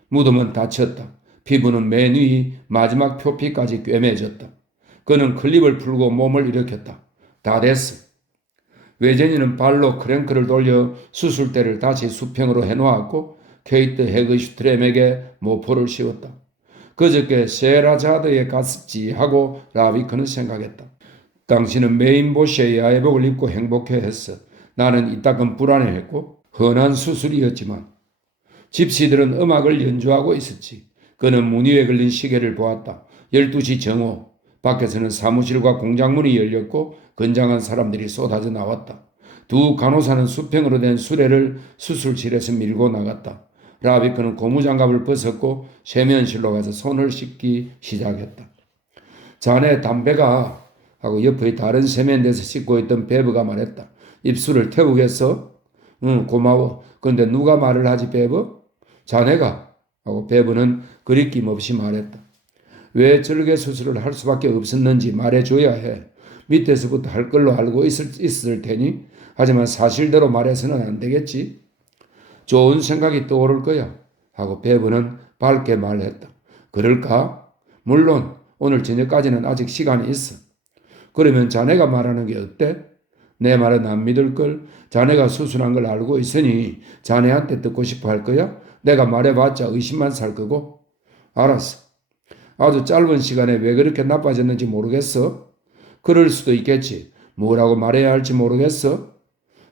무덤은 닫혔다. 피부는 맨 위 마지막 표피까지 꿰매졌다. 그는 클립을 풀고 몸을 일으켰다. 다 됐어. 외제니는 발로 크랭크를 돌려 수술대를 다시 수평으로 해놓았고 케이트 헤그슈트렘에게 모포를 씌웠다. 그저께 세라자드에 갔었지 하고 라비크는 생각했다. 당신은 메인보시의 야외복을 입고 행복해했어. 나는 이따금 불안해했고 흔한 수술이었지만 집시들은 음악을 연주하고 있었지. 그는 문 위에 걸린 시계를 보았다. 12시 정오. 밖에서는 사무실과 공장문이 열렸고 건장한 사람들이 쏟아져 나왔다. 두 간호사는 수평으로 된 수레를 수술실에서 밀고 나갔다. 라비크는 고무장갑을 벗었고 세면실로 가서 손을 씻기 시작했다. 자네 담배가 하고 옆의 다른 세면대에서 씻고 있던 베브가 말했다. 입술을 태우겠어? 응, 고마워. 그런데 누가 말을 하지, 베브? 자네가 하고 베브는 거리낌 없이 말했다. 왜 절개 수술을 할 수밖에 없었는지 말해줘야 해. 밑에서부터 할 걸로 알고 있을 테니. 하지만 사실대로 말해서는 안 되겠지. 좋은 생각이 떠오를 거야. 하고 베브는 밝게 말했다. 그럴까? 물론 오늘 저녁까지는 아직 시간이 있어. 그러면 자네가 말하는 게 어때? 내 말은 안 믿을걸? 자네가 수술한 걸 알고 있으니 자네한테 듣고 싶어 할 거야? 내가 말해봤자 의심만 살 거고. 알았어. 아주 짧은 시간에 왜 그렇게 나빠졌는지 모르겠어? 그럴 수도 있겠지. 뭐라고 말해야 할지 모르겠어?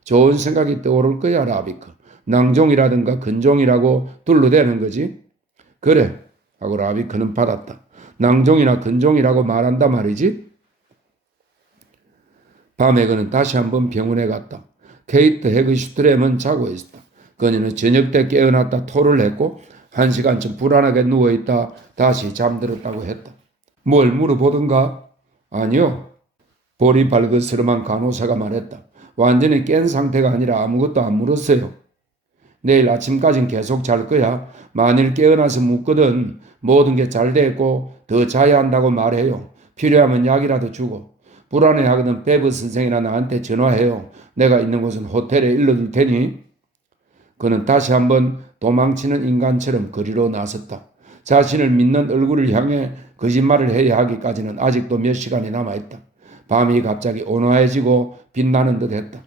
좋은 생각이 떠오를 거야, 라비크. 낭종이라든가 근종이라고 둘러대는 거지. 그래, 하고 라비크는 받았다. 낭종이나 근종이라고 말한다 말이지. 밤에 그는 다시 한번 병원에 갔다. 케이트 헤그슈트렘은 자고 있었다. 그녀는 저녁 때 깨어났다 토를 했고 1시간쯤 불안하게 누워있다 다시 잠들었다고 했다. 뭘 물어보던가? 아니요. 볼이 발그스름한 간호사가 말했다. 완전히 깬 상태가 아니라 아무것도 안 물었어요. 내일 아침까진 계속 잘 거야. 만일 깨어나서 묻거든 모든 게 잘 됐고 더 자야 한다고 말해요. 필요하면 약이라도 주고. 불안해하거든 베브 선생이나 나한테 전화해요. 내가 있는 곳은 호텔에 일러둘 테니. 그는 다시 한번 도망치는 인간처럼 거리로 나섰다. 자신을 믿는 얼굴을 향해 거짓말을 해야 하기까지는 아직도 몇 시간이 남아있다. 밤이 갑자기 온화해지고 빛나는 듯했다.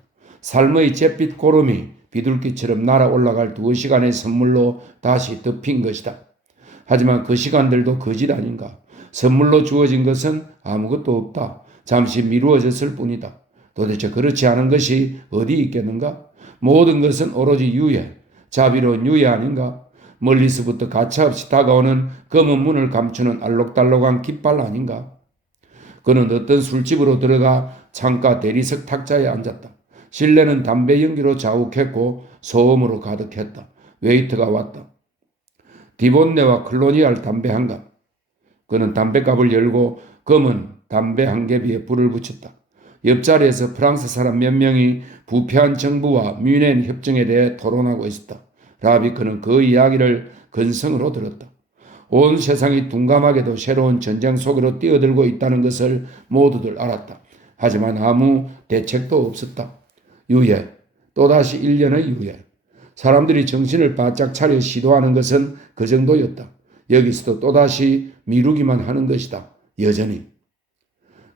삶의 잿빛 고름이 비둘기처럼 날아올라갈 2시간의 선물로 다시 덮인 것이다. 하지만 그 시간들도 거짓 아닌가. 선물로 주어진 것은 아무것도 없다. 잠시 미루어졌을 뿐이다. 도대체 그렇지 않은 것이 어디 있겠는가? 모든 것은 오로지 유예, 자비로운 유예 아닌가? 멀리서부터 가차없이 다가오는 검은 문을 감추는 알록달록한 깃발 아닌가? 그는 어떤 술집으로 들어가 창가 대리석 탁자에 앉았다. 실내는 담배 연기로 자욱했고 소음으로 가득했다. 웨이터가 왔다. 디본네와 클로니알 담배 한 갑. 그는 담배갑을 열고 검은 담배 한 개비에 불을 붙였다. 옆자리에서 프랑스 사람 몇 명이 부패한 정부와 뮌헨 협정에 대해 토론하고 있었다. 라비크는 그 이야기를 근성으로 들었다. 온 세상이 둔감하게도 새로운 전쟁 속으로 뛰어들고 있다는 것을 모두들 알았다. 하지만 아무 대책도 없었다. 유예, 또다시 1년의 유예. 사람들이 정신을 바짝 차려 시도하는 것은 그 정도였다. 여기서도 또다시 미루기만 하는 것이다. 여전히.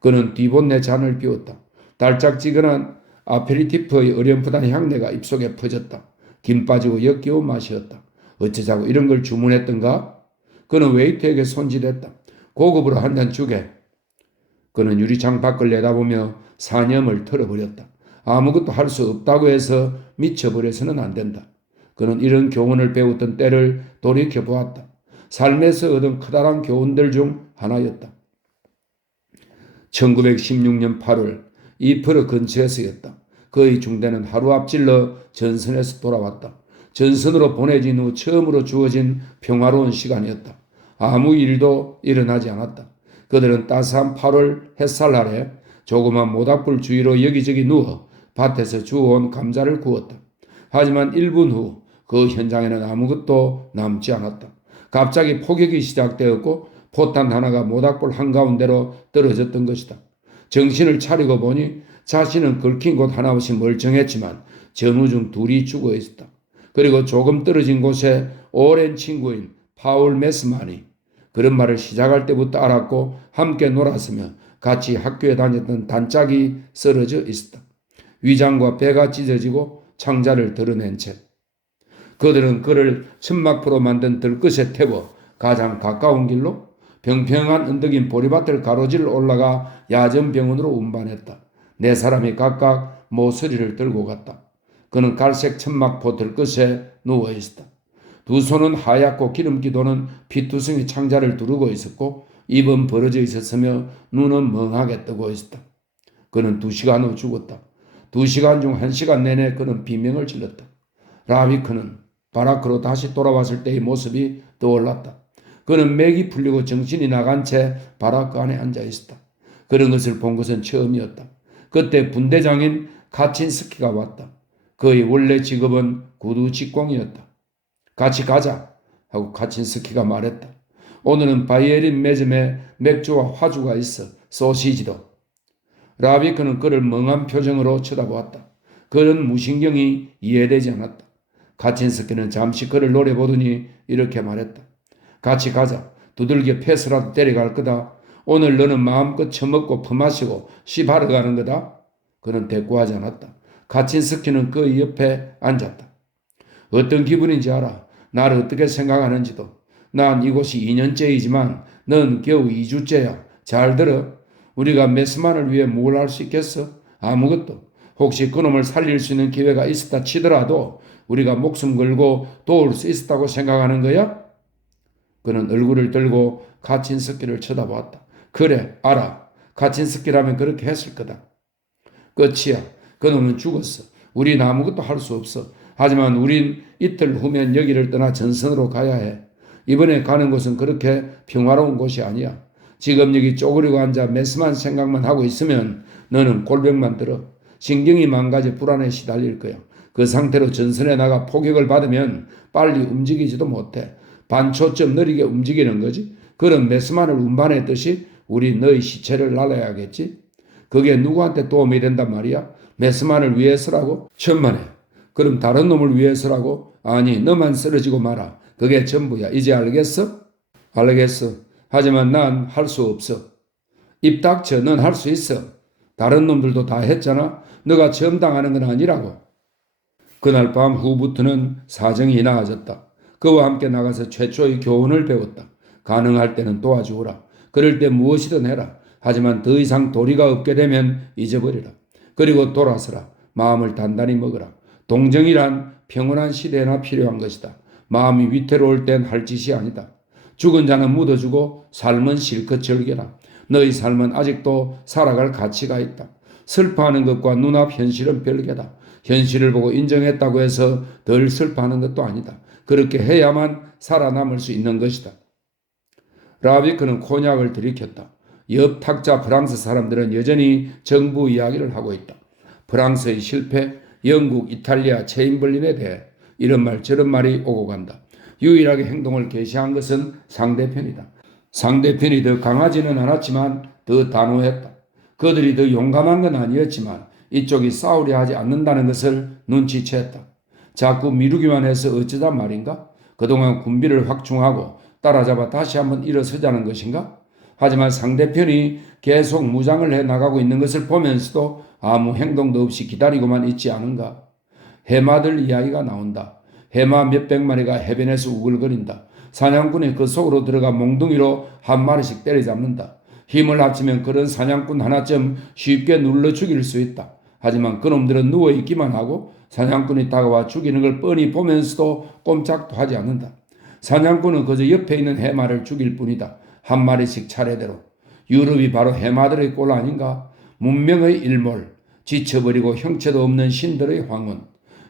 그는 뒤본내 잔을 비웠다. 달짝지근한 아페리티프의 어렴풋한 향내가 입속에 퍼졌다. 김 빠지고 역겨운 맛이었다. 어쩌자고 이런 걸 주문했던가? 그는 웨이터에게 손짓했다. 고급으로 한 잔 주게. 그는 유리창 밖을 내다보며 사념을 털어버렸다. 아무것도 할 수 없다고 해서 미쳐버려서는 안 된다. 그는 이런 교훈을 배웠던 때를 돌이켜보았다. 삶에서 얻은 커다란 교훈들 중 하나였다. 1916년 8월 이프르 근처에서였다. 그의 중대는 하루 앞질러 전선에서 돌아왔다. 전선으로 보내진 후 처음으로 주어진 평화로운 시간이었다. 아무 일도 일어나지 않았다. 그들은 따스한 8월 햇살 아래 조그만 모닥불 주위로 여기저기 누워 밭에서 주워온 감자를 구웠다. 하지만 1분 후 그 현장에는 아무것도 남지 않았다. 갑자기 폭격이 시작되었고 포탄 하나가 모닥불 한가운데로 떨어졌던 것이다. 정신을 차리고 보니 자신은 긁힌 곳 하나 없이 멀쩡했지만 전우 중 둘이 죽어 있었다. 그리고 조금 떨어진 곳에 오랜 친구인 파울 메스만이 그런 말을 시작할 때부터 알았고 함께 놀았으며 같이 학교에 다녔던 단짝이 쓰러져 있었다. 위장과 배가 찢어지고 창자를 드러낸 채 그들은 그를 천막포로 만든 들끝에 태워 가장 가까운 길로 평평한 언덕인 보리밭을 가로질러 올라가 야전병원으로 운반했다. 네 사람이 각각 모서리를 들고 갔다. 그는 갈색 천막포 들끝에 누워 있었다. 두 손은 하얗고 기름기 도는 피투성이 창자를 두르고 있었고 입은 벌어져 있었으며 눈은 멍하게 뜨고 있었다. 그는 2시간 후 죽었다. 2시간 중 1시간 내내 그는 비명을 질렀다. 라비크는 바라크로 다시 돌아왔을 때의 모습이 떠올랐다. 그는 맥이 풀리고 정신이 나간 채 바라크 안에 앉아 있었다. 그런 것을 본 것은 처음이었다. 그때 분대장인 카친스키가 왔다. 그의 원래 직업은 구두 직공이었다. 같이 가자 하고 카친스키가 말했다. 오늘은 바이에린 매점에 맥주와 화주가 있어 소시지도. 라비크는 그를 멍한 표정으로 쳐다보았다. 그는 무신경이 이해되지 않았다. 카친스키는 잠시 그를 노려보더니 이렇게 말했다. 같이 가자. 두들겨 패스라도 때려갈 거다. 오늘 너는 마음껏 처먹고 퍼마시고 시바르 가는 거다. 그는 대꾸하지 않았다. 카친스키는 그 옆에 앉았다. 어떤 기분인지 알아. 나를 어떻게 생각하는지도. 난 이곳이 2년째이지만 넌 겨우 2주째야. 잘 들어. 우리가 메스만을 위해 뭘 할 수 있겠어? 아무것도. 혹시 그놈을 살릴 수 있는 기회가 있었다 치더라도 우리가 목숨 걸고 도울 수 있었다고 생각하는 거야? 그는 얼굴을 들고 카친스키를 쳐다보았다. 그래, 알아. 카친스키라면 그렇게 했을 거다. 끝이야. 그놈은 죽었어. 우린 아무것도 할 수 없어. 하지만 우린 이틀 후면 여기를 떠나 전선으로 가야 해. 이번에 가는 곳은 그렇게 평화로운 곳이 아니야. 지금 여기 쪼그리고 앉아 메스만 생각만 하고 있으면 너는 골병만 들어. 신경이 망가져 불안에 시달릴 거야. 그 상태로 전선에 나가 포격을 받으면 빨리 움직이지도 못해. 반초점 느리게 움직이는 거지. 그런 메스만을 운반했듯이 우리 너의 시체를 날라야겠지. 그게 누구한테 도움이 된단 말이야? 메스만을 위해서라고? 천만에. 그럼 다른 놈을 위해서라고? 아니, 너만 쓰러지고 마라. 그게 전부야. 이제 알겠어? 알겠어. 하지만 난 할 수 없어. 입 닥쳐. 넌 할 수 있어. 다른 놈들도 다 했잖아. 너가 처음 당하는 건 아니라고. 그날 밤 후부터는 사정이 나아졌다. 그와 함께 나가서 최초의 교훈을 배웠다. 가능할 때는 도와주어라. 그럴 때 무엇이든 해라. 하지만 더 이상 도리가 없게 되면 잊어버리라. 그리고 돌아서라. 마음을 단단히 먹어라. 동정이란 평온한 시대에나 필요한 것이다. 마음이 위태로울 땐 할 짓이 아니다. 죽은 자는 묻어주고 삶은 실컷 즐겨라. 너희 삶은 아직도 살아갈 가치가 있다. 슬퍼하는 것과 눈앞 현실은 별개다. 현실을 보고 인정했다고 해서 덜 슬퍼하는 것도 아니다. 그렇게 해야만 살아남을 수 있는 것이다. 라비크는 코냑을 들이켰다. 옆 탁자 프랑스 사람들은 여전히 정부 이야기를 하고 있다. 프랑스의 실패, 영국, 이탈리아, 체인벌린에 대해 이런 말 저런 말이 오고 간다. 유일하게 행동을 개시한 것은 상대편이다. 상대편이 더 강하지는 않았지만 더 단호했다. 그들이 더 용감한 건 아니었지만 이쪽이 싸우려 하지 않는다는 것을 눈치챘다. 자꾸 미루기만 해서 어쩌다 말인가? 그동안 군비를 확충하고 따라잡아 다시 한번 일어서자는 것인가? 하지만 상대편이 계속 무장을 해나가고 있는 것을 보면서도 아무 행동도 없이 기다리고만 있지 않은가? 해마들 이야기가 나온다. 해마 몇백 마리가 해변에서 우글거린다. 사냥꾼이 그 속으로 들어가 몽둥이로 한 마리씩 때려잡는다. 힘을 합치면 그런 사냥꾼 하나쯤 쉽게 눌러 죽일 수 있다. 하지만 그놈들은 누워있기만 하고 사냥꾼이 다가와 죽이는 걸 뻔히 보면서도 꼼짝도 하지 않는다. 사냥꾼은 그저 옆에 있는 해마를 죽일 뿐이다. 한 마리씩 차례대로. 유럽이 바로 해마들의 꼴 아닌가? 문명의 일몰, 지쳐버리고 형체도 없는 신들의 황혼,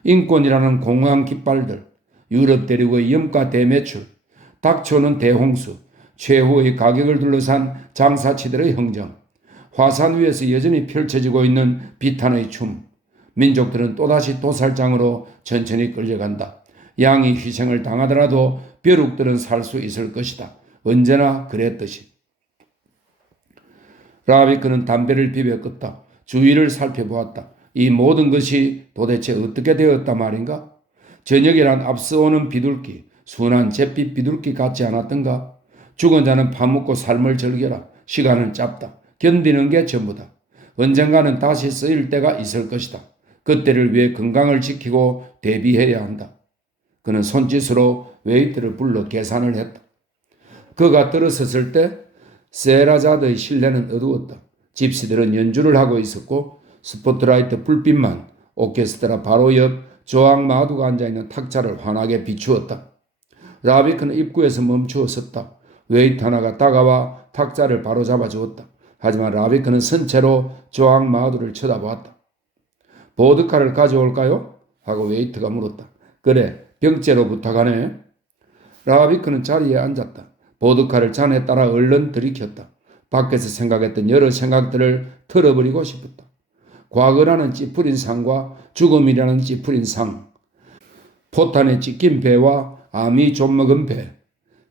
인권이라는 공허한 깃발들, 유럽 대륙의 염가 대매출, 닥쳐오는 대홍수, 최후의 가격을 둘러싼 장사치들의 흥정, 화산 위에서 여전히 펼쳐지고 있는 비탄의 춤, 민족들은 또다시 도살장으로 천천히 끌려간다. 양이 희생을 당하더라도 벼룩들은 살 수 있을 것이다. 언제나 그랬듯이. 라비크는 담배를 비벼 껐다. 주위를 살펴보았다. 이 모든 것이 도대체 어떻게 되었다 말인가? 저녁이란 앞서오는 비둘기, 순한 잿빛 비둘기 같지 않았던가? 죽은 자는 파묻고 삶을 즐겨라. 시간은 짧다. 견디는 게 전부다. 언젠가는 다시 쓰일 때가 있을 것이다. 그때를 위해 건강을 지키고 대비해야 한다. 그는 손짓으로 웨이트를 불러 계산을 했다. 그가 들어섰을 때 세라자드의 실내는 어두웠다. 집시들은 연주를 하고 있었고 스포트라이트 불빛만 오케스트라 바로 옆 조항 마두가 앉아있는 탁자를 환하게 비추었다. 라비크는 입구에서 멈추어 섰다. 웨이트 하나가 다가와 탁자를 바로 잡아주었다. 하지만 라비크는 선체로 조항 마두를 쳐다보았다. 보드카를 가져올까요? 하고 웨이트가 물었다. 그래, 병째로 부탁하네. 라비크는 자리에 앉았다. 보드카를 잔에 따라 얼른 들이켰다. 밖에서 생각했던 여러 생각들을 털어버리고 싶었다. 과거라는 찌푸린 상과 죽음이라는 찌푸린 상, 포탄에 찢긴 배와 암이 좀먹은 배.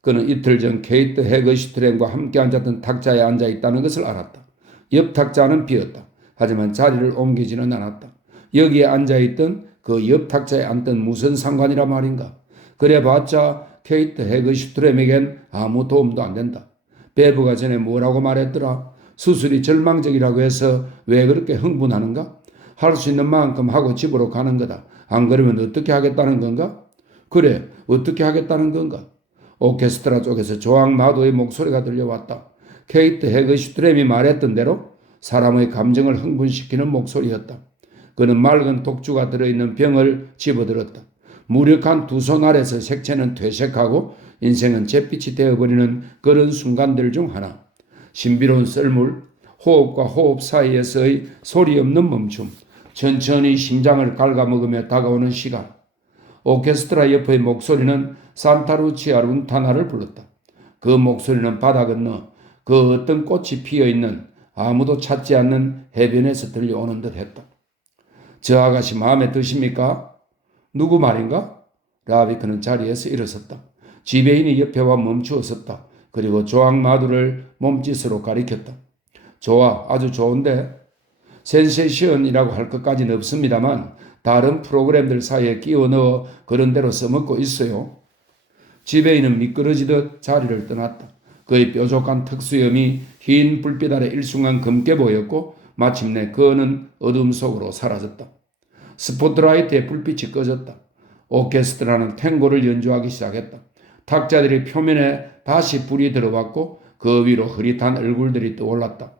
그는 이틀 전 케이트 헤거슈트렘과 함께 앉았던 탁자에 앉아있다는 것을 알았다. 옆 탁자는 비었다. 하지만 자리를 옮기지는 않았다. 여기에 앉아있던 그 옆 탁자에 앉던 무슨 상관이라 말인가. 그래봤자 케이트 헤거슈트렘에겐 아무 도움도 안 된다. 베브가 전에 뭐라고 말했더라? 수술이 절망적이라고 해서 왜 그렇게 흥분하는가? 할 수 있는 만큼 하고 집으로 가는 거다. 안 그러면 어떻게 하겠다는 건가? 그래, 어떻게 하겠다는 건가? 오케스트라 쪽에서 조항 마도의 목소리가 들려왔다. 케이트 헤거슈트렘이 말했던 대로 사람의 감정을 흥분시키는 목소리였다. 그는 맑은 독주가 들어있는 병을 집어들었다. 무력한 두 손 아래서 색채는 퇴색하고 인생은 잿빛이 되어버리는 그런 순간들 중 하나. 신비로운 썰물, 호흡과 호흡 사이에서의 소리 없는 멈춤, 천천히 심장을 갉아먹으며 다가오는 시간. 오케스트라 옆의 목소리는 산타루치아 룬타나를 불렀다. 그 목소리는 바다 건너 그 어떤 꽃이 피어있는 아무도 찾지 않는 해변에서 들려오는 듯 했다. 저 아가씨 마음에 드십니까? 누구 말인가? 라비크는 자리에서 일어섰다. 지배인이 옆에 와 멈추어 섰다. 그리고 조항 마두를 몸짓으로 가리켰다. 좋아, 아주 좋은데. 센세이션이라고 할 것까지는 없습니다만 다른 프로그램들 사이에 끼워 넣어 그런 대로 써먹고 있어요. 지배인은 미끄러지듯 자리를 떠났다. 그의 뾰족한 턱수염이 흰 불빛 아래 일순간 검게 보였고 마침내 그는 어둠 속으로 사라졌다. 스포트라이트의 불빛이 꺼졌다. 오케스트라는 탱고를 연주하기 시작했다. 탁자들의 표면에 다시 불이 들어왔고 그 위로 흐릿한 얼굴들이 떠올랐다.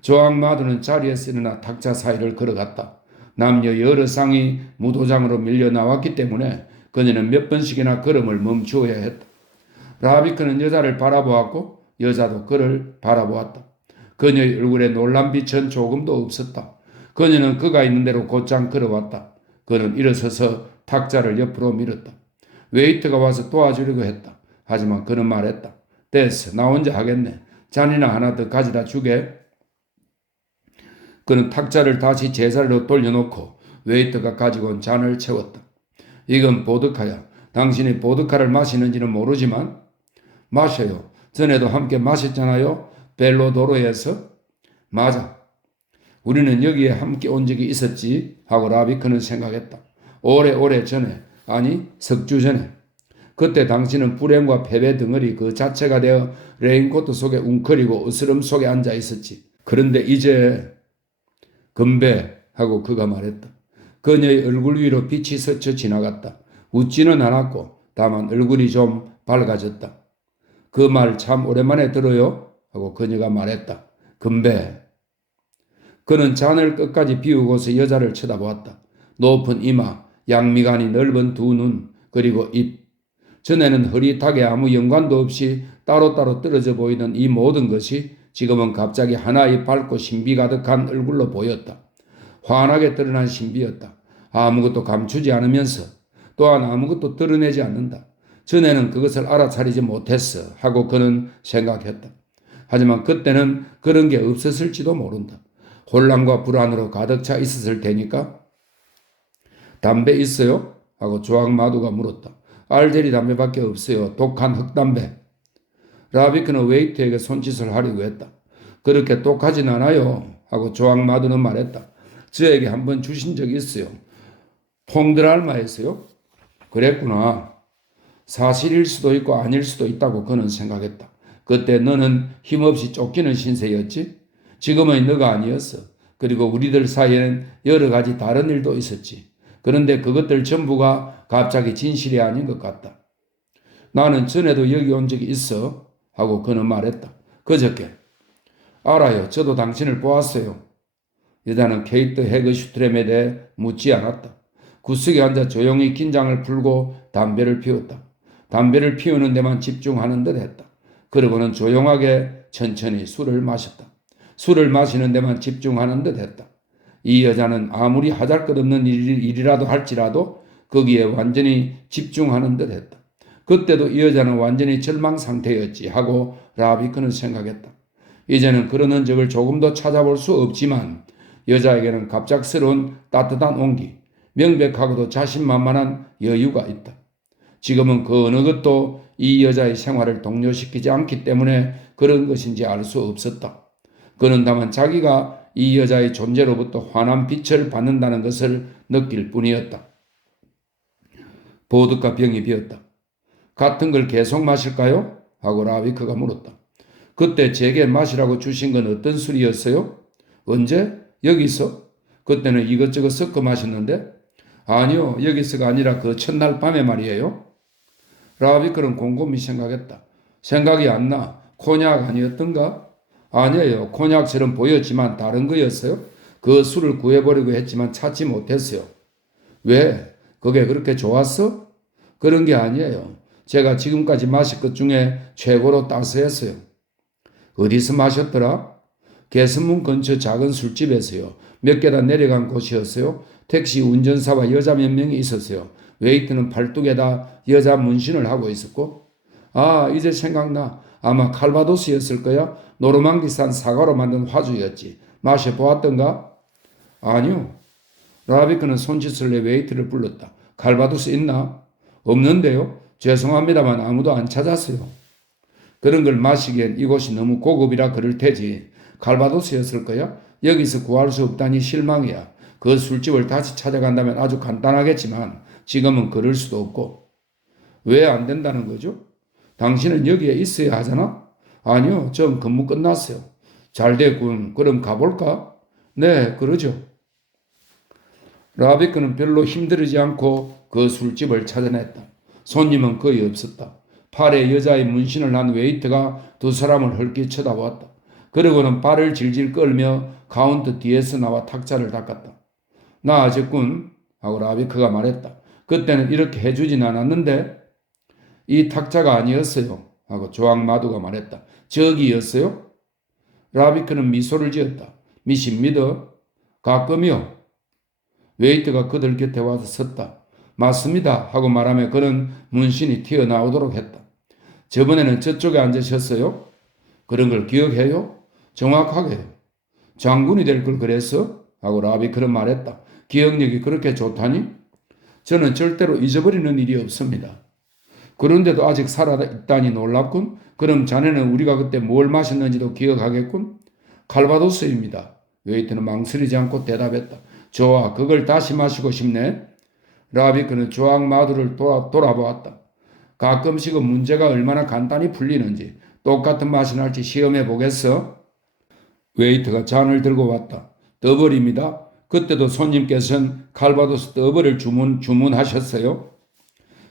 조항 마두는 자리에서 일어나 탁자 사이를 걸어갔다. 남녀 여러 쌍이 무도장으로 밀려 나왔기 때문에 그녀는 몇 번씩이나 걸음을 멈추어야 했다. 라비크는 여자를 바라보았고 여자도 그를 바라보았다. 그녀의 얼굴에 놀란 빛은 조금도 없었다. 그녀는 그가 있는 대로 곧장 걸어왔다. 그는 일어서서 탁자를 옆으로 밀었다. 웨이트가 와서 도와주려고 했다. 하지만 그는 말했다. 됐어, 나 혼자 하겠네. 잔이나 하나 더 가져다 주게. 그는 탁자를 다시 제자리로 돌려놓고 웨이트가 가지고 온 잔을 채웠다. 이건 보드카야. 당신이 보드카를 마시는지는 모르지만 마셔요. 전에도 함께 마셨잖아요. 벨로도로에서. 맞아. 우리는 여기에 함께 온 적이 있었지 하고 라비크는 생각했다. 오래 전에 아니, 석 주 전에. 그때 당신은 불행과 패배 덩어리 그 자체가 되어 레인코트 속에 웅크리고 으스름 속에 앉아 있었지. 그런데 이제 건배 하고 그가 말했다. 그녀의 얼굴 위로 빛이 스쳐 지나갔다. 웃지는 않았고 다만 얼굴이 좀 밝아졌다. 그 말 참 오랜만에 들어요 하고 그녀가 말했다. 건배. 그는 잔을 끝까지 비우고서 여자를 쳐다보았다. 높은 이마, 양미간이 넓은 두 눈, 그리고 입. 전에는 흐릿하게 아무 연관도 없이 따로따로 떨어져 보이던 이 모든 것이 지금은 갑자기 하나의 밝고 신비 가득한 얼굴로 보였다. 환하게 드러난 신비였다. 아무것도 감추지 않으면서 또한 아무것도 드러내지 않는다. 전에는 그것을 알아차리지 못했어 하고 그는 생각했다. 하지만 그때는 그런 게 없었을지도 모른다. 혼란과 불안으로 가득 차 있었을 테니까. 담배 있어요? 하고 조항마두가 물었다. 알제리 담배밖에 없어요. 독한 흙담배. 라비크는 웨이트에게 손짓을 하려고 했다. 그렇게 독하진 않아요. 하고 조항마두는 말했다. 저에게 한번 주신 적이 있어요. 퐁드랄마에서요? 그랬구나. 사실일 수도 있고 아닐 수도 있다고 그는 생각했다. 그때 너는 힘없이 쫓기는 신세였지? 지금의 너가 아니었어. 그리고 우리들 사이에는 여러 가지 다른 일도 있었지. 그런데 그것들 전부가 갑자기 진실이 아닌 것 같다. 나는 전에도 여기 온 적이 있어 하고 그는 말했다. 그저께. 알아요. 저도 당신을 보았어요. 여자는 케이트 헤그슈트렘에 대해 묻지 않았다. 구석에 앉아 조용히 긴장을 풀고 담배를 피웠다. 담배를 피우는 데만 집중하는 듯 했다. 그러고는 조용하게 천천히 술을 마셨다. 술을 마시는 데만 집중하는 듯 했다. 이 여자는 아무리 하잘것없는 일이라도 할지라도 거기에 완전히 집중하는 듯 했다. 그때도 이 여자는 완전히 절망 상태였지 하고 라비크는 생각했다. 이제는 그런 흔적을 조금도 찾아볼 수 없지만 여자에게는 갑작스러운 따뜻한 온기, 명백하고도 자신만만한 여유가 있다. 지금은 그 어느 것도 이 여자의 생활을 동요시키지 않기 때문에 그런 것인지 알 수 없었다. 그는 다만 자기가 이 여자의 존재로부터 환한 빛을 받는다는 것을 느낄 뿐이었다. 보드카 병이 비었다. 같은 걸 계속 마실까요? 하고 라비크가 물었다. 그때 제게 마시라고 주신 건 어떤 술이었어요? 언제? 여기서? 그때는 이것저것 섞어 마셨는데? 아니요, 여기서가 아니라 그 첫날 밤에 말이에요. 라비크는 곰곰이 생각했다. 생각이 안 나. 코냑 아니었던가? 아니에요. 코냑처럼 보였지만 다른 거였어요. 그 술을 구해보려고 했지만 찾지 못했어요. 왜? 그게 그렇게 좋았어? 그런 게 아니에요. 제가 지금까지 마실 것 중에 최고로 따스했어요. 어디서 마셨더라? 개선문 근처 작은 술집에서요. 몇 계단 내려간 곳이었어요. 택시 운전사와 여자 몇 명이 있었어요. 웨이트는 팔뚝에다 여자 문신을 하고 있었고. 아, 이제 생각나. 아마 칼바도스였을 거야. 노르망디산 사과로 만든 화주였지. 마셔보았던가? 아니요. 라비크는 손짓을 내 웨이트를 불렀다. 칼바도스 있나? 없는데요. 죄송합니다만 아무도 안 찾았어요. 그런 걸 마시기엔 이곳이 너무 고급이라 그럴 테지. 칼바도스였을 거야? 여기서 구할 수 없다니 실망이야. 그 술집을 다시 찾아간다면 아주 간단하겠지만 지금은 그럴 수도 없고. 왜 안 된다는 거죠? 당신은 여기에 있어야 하잖아? 아니요, 전 근무 끝났어요. 잘 됐군. 그럼 가볼까? 네, 그러죠. 라비크는 별로 힘들지 않고 그 술집을 찾아냈다. 손님은 거의 없었다. 팔에 여자의 문신을 한 웨이터가 두 사람을 헐기 쳐다보았다. 그러고는 발을 질질 끌며 카운터 뒤에서 나와 탁자를 닦았다. 나아졌군 하고 라비크가 말했다. 그때는 이렇게 해주진 않았는데. 이 탁자가 아니었어요 하고 조항마두가 말했다. 저기였어요? 라비크는 미소를 지었다. 미신 믿어? 가끔이요. 웨이트가 그들 곁에 와서 섰다. 맞습니다 하고 말하며 그는 문신이 튀어나오도록 했다. 저번에는 저쪽에 앉으셨어요? 그런 걸 기억해요? 정확하게요. 장군이 될 걸 그랬어? 하고 라비크는 말했다. 기억력이 그렇게 좋다니? 저는 절대로 잊어버리는 일이 없습니다. 그런데도 아직 살아있다니 놀랍군. 그럼 자네는 우리가 그때 뭘 마셨는지도 기억하겠군. 칼바도스입니다. 웨이트는 망설이지 않고 대답했다. 좋아, 그걸 다시 마시고 싶네. 라비 그는 조항 마두를 돌아보았다. 가끔씩은 문제가 얼마나 간단히 풀리는지 똑같은 맛이 날지 시험해 보겠어? 웨이터가 잔을 들고 왔다. 더블입니다. 그때도 손님께서는 칼바도스 더블을 주문하셨어요?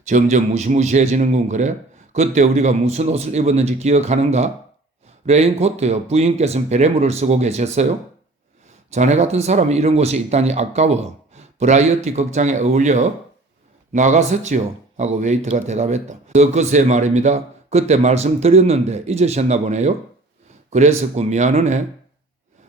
점점 무시무시해지는군 그래? 그때 우리가 무슨 옷을 입었는지 기억하는가? 레인코트요. 부인께서는 베레모를 쓰고 계셨어요? 자네 같은 사람이 이런 곳에 있다니 아까워. 브라이어티 극장에 어울려? 나갔었지요. 하고 웨이터가 대답했다. 글쎄 말입니다. 그때 말씀드렸는데 잊으셨나 보네요. 그랬었군. 미안하네.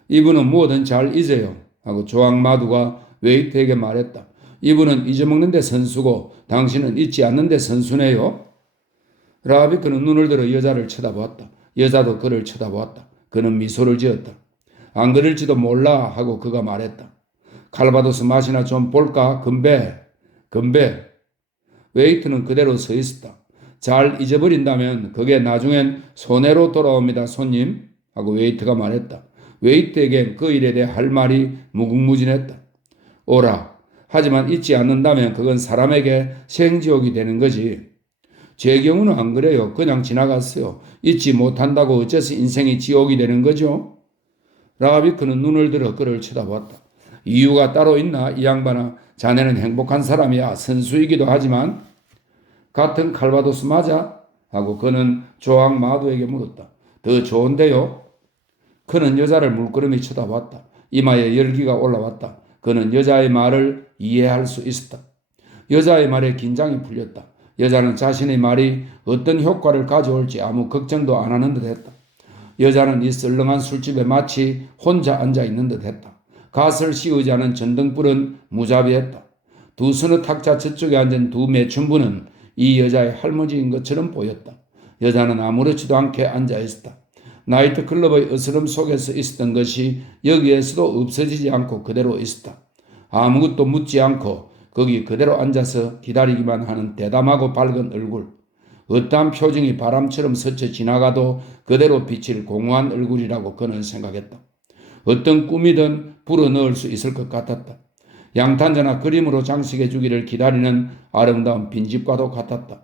이분은 뭐든 잘 잊어요. 하고 조항 마두가 웨이터에게 말했다. 이분은 잊어먹는 데 선수고 당신은 잊지 않는 데 선수네요. 라비 그는 눈을 들어 여자를 쳐다보았다. 여자도 그를 쳐다보았다. 그는 미소를 지었다. 안 그럴지도 몰라 하고 그가 말했다. 칼바도스 맛이나 좀 볼까? 건배. 웨이트는 그대로 서 있었다. 잘 잊어버린다면 그게 나중엔 손해로 돌아옵니다, 손님. 하고 웨이트가 말했다. 웨이트에겐 그 일에 대해 할 말이 무궁무진했다. 오라. 하지만 잊지 않는다면 그건 사람에게 생지옥이 되는 거지. 제 경우는 안 그래요. 그냥 지나갔어요. 잊지 못한다고 어째서 인생이 지옥이 되는 거죠? 라비크는 눈을 들어 그를 쳐다보았다. 이유가 따로 있나? 이 양반아. 자네는 행복한 사람이야. 선수이기도 하지만. 같은 칼바도스 맞아? 하고 그는 조항 마두에게 물었다. 더 좋은데요? 그는 여자를 물끄러미 쳐다봤다. 이마에 열기가 올라왔다. 그는 여자의 말을 이해할 수 있었다. 여자의 말에 긴장이 풀렸다. 여자는 자신의 말이 어떤 효과를 가져올지 아무 걱정도 안 하는 듯 했다. 여자는 이 썰렁한 술집에 마치 혼자 앉아 있는 듯 했다. 갓을 씌우지 않은 전등불은 무자비했다. 두 서너 탁자 저쪽에 앉은 두 매춘부는 이 여자의 할머니인 것처럼 보였다. 여자는 아무렇지도 않게 앉아 있었다. 나이트클럽의 어스름 속에서 있었던 것이 여기에서도 없어지지 않고 그대로 있었다. 아무것도 묻지 않고 거기 그대로 앉아서 기다리기만 하는 대담하고 밝은 얼굴. 어떠한 표정이 바람처럼 스쳐 지나가도 그대로 비칠 공허한 얼굴이라고 그는 생각했다. 어떤 꿈이든 불어넣을 수 있을 것 같았다. 양탄자나 그림으로 장식해 주기를 기다리는 아름다운 빈집과도 같았다.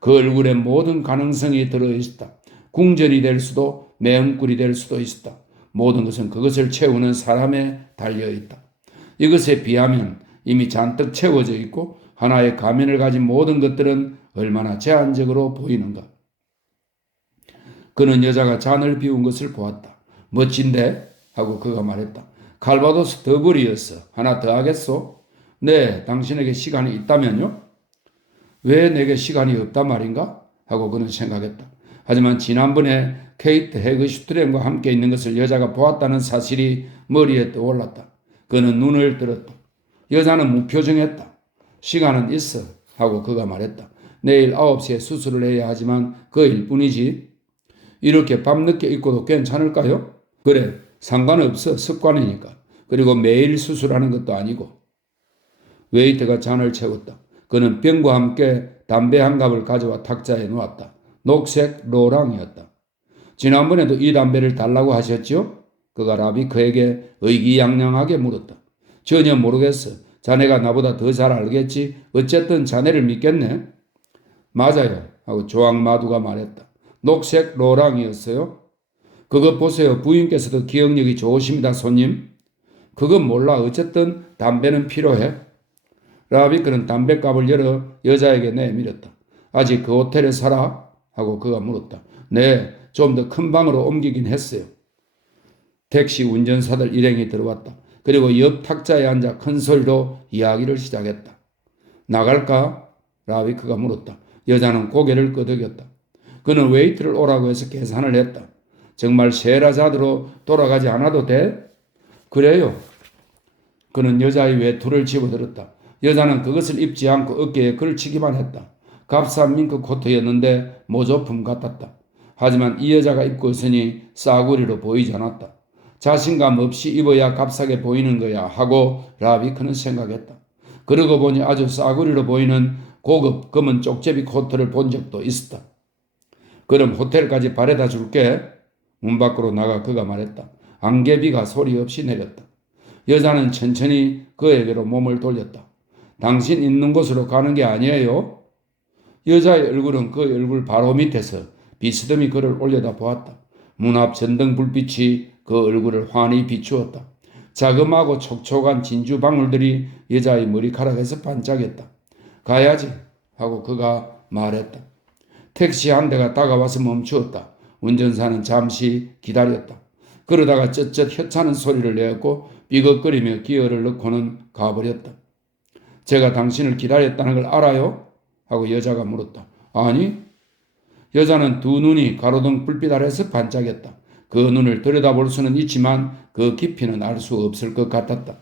그 얼굴에 모든 가능성이 들어있었다. 궁전이 될 수도 매음꿀이 될 수도 있었다. 모든 것은 그것을 채우는 사람에 달려있다. 이것에 비하면 이미 잔뜩 채워져 있고 하나의 가면을 가진 모든 것들은 얼마나 제한적으로 보이는가. 그는 여자가 잔을 비운 것을 보았다. 멋진데? 하고 그가 말했다. 칼바도스 더블이었어. 하나 더 하겠소? 네, 당신에게 시간이 있다면요? 왜 내게 시간이 없단 말인가? 하고 그는 생각했다. 하지만 지난번에 케이트 헤그슈트렘과 함께 있는 것을 여자가 보았다는 사실이 머리에 떠올랐다. 그는 눈을 들었다. 여자는 무표정했다. 시간은 있어. 하고 그가 말했다. 내일 9시에 수술을 해야 하지만 그 일뿐이지. 이렇게 밤늦게 입고도 괜찮을까요? 그래, 상관없어. 습관이니까. 그리고 매일 수술하는 것도 아니고. 웨이터가 잔을 채웠다. 그는 병과 함께 담배 한 갑을 가져와 탁자에 놓았다. 녹색 로랑이었다. 지난번에도 이 담배를 달라고 하셨죠? 그가 라비크에게 의기양양하게 물었다. 전혀 모르겠어. 자네가 나보다 더 잘 알겠지. 어쨌든 자네를 믿겠네. 맞아요. 하고 조항 마두가 말했다. 녹색 로랑이었어요? 그것 보세요. 부인께서도 기억력이 좋으십니다, 손님. 그건 몰라. 어쨌든 담배는 필요해. 라비크는 담배값을 열어 여자에게 내밀었다. 아직 그 호텔에 살아? 하고 그가 물었다. 네, 좀 더 큰 방으로 옮기긴 했어요. 택시 운전사들 일행이 들어왔다. 그리고 옆 탁자에 앉아 큰 소리로 이야기를 시작했다. 나갈까? 라비크가 물었다. 여자는 고개를 끄덕였다. 그는 웨이트를 오라고 해서 계산을 했다. 정말 셰라자드로 돌아가지 않아도 돼? 그래요. 그는 여자의 외투를 집어들었다. 여자는 그것을 입지 않고 어깨에 걸치기만 했다. 값싼 밍크 코트였는데 모조품 같았다. 하지만 이 여자가 입고 있으니 싸구리로 보이지 않았다. 자신감 없이 입어야 값싸게 보이는 거야 하고 라비크는 생각했다. 그러고 보니 아주 싸구리로 보이는 고급 검은 쪽제비 코트를 본 적도 있었다. 그럼 호텔까지 바래다 줄게. 문 밖으로 나가 그가 말했다. 안개비가 소리 없이 내렸다. 여자는 천천히 그에게로 몸을 돌렸다. 당신 있는 곳으로 가는 게 아니에요? 여자의 얼굴은 그 얼굴 바로 밑에서 비스듬히 그를 올려다 보았다. 문 앞 전등 불빛이 그 얼굴을 환히 비추었다. 자그마하고 촉촉한 진주 방울들이 여자의 머리카락에서 반짝였다. 가야지 하고 그가 말했다. 택시 한 대가 다가와서 멈추었다. 운전사는 잠시 기다렸다. 그러다가 쩌쩌 혀차는 소리를 내었고 삐걱거리며 기어를 넣고는 가버렸다. 제가 당신을 기다렸다는 걸 알아요? 하고 여자가 물었다. 아니? 여자는 두 눈이 가로등 불빛 아래서 반짝였다. 그 눈을 들여다볼 수는 있지만 그 깊이는 알 수 없을 것 같았다.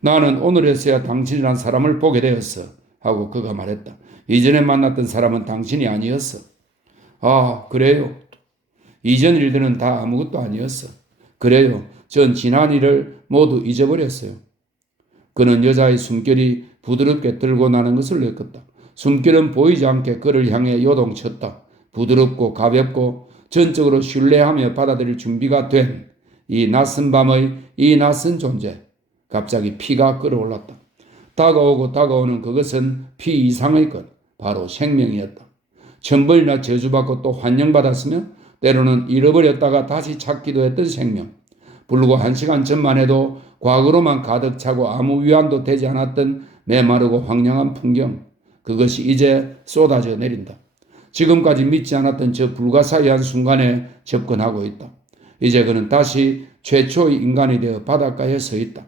나는 오늘에서야 당신이란 사람을 보게 되었어. 하고 그가 말했다. 이전에 만났던 사람은 당신이 아니었어. 아, 그래요? 이전 일들은 다 아무것도 아니었어. 그래요. 전 지난 일을 모두 잊어버렸어요. 그는 여자의 숨결이 부드럽게 들고 나는 것을 느꼈다. 숨결은 보이지 않게 그를 향해 요동쳤다. 부드럽고 가볍고 전적으로 신뢰하며 받아들일 준비가 된 이 낯선 밤의 이 낯선 존재. 갑자기 피가 끓어올랐다. 다가오고 다가오는 그것은 피 이상의 것, 바로 생명이었다. 천번이나 저주받고 또 환영받았으며 때로는 잃어버렸다가 다시 찾기도 했던 생명. 불과 1시간 전만 해도 과거로만 가득 차고 아무 위안도 되지 않았던 메마르고 황량한 풍경. 그것이 이제 쏟아져 내린다. 지금까지 믿지 않았던 저 불가사의한 순간에 접근하고 있다. 이제 그는 다시 최초의 인간이 되어 바닷가에 서 있다.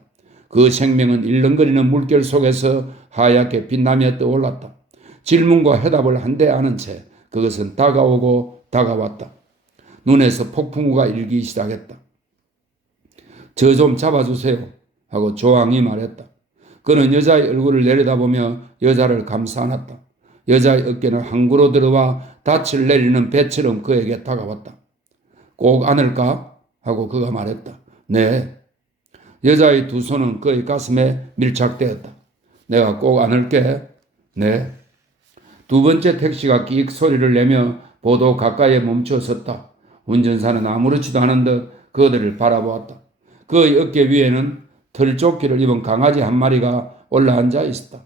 그 생명은 일렁거리는 물결 속에서 하얗게 빛나며 떠올랐다. 질문과 해답을 한데 아는 채 그것은 다가오고 다가왔다. 눈에서 폭풍우가 일기 시작했다. 저 좀 잡아주세요 하고 조항이 말했다. 그는 여자의 얼굴을 내려다보며 여자를 감싸 안았다. 여자의 어깨는 항구로 들어와 닻을 내리는 배처럼 그에게 다가왔다. 꼭 안을까? 하고 그가 말했다. 네. 여자의 두 손은 그의 가슴에 밀착되었다. 내가 꼭 안을게. 네. 두 번째 택시가 끼익 소리를 내며 보도 가까이에 멈춰 섰다. 운전사는 아무렇지도 않은 듯 그들을 바라보았다. 그의 어깨 위에는 털조끼를 입은 강아지 한 마리가 올라앉아 있었다.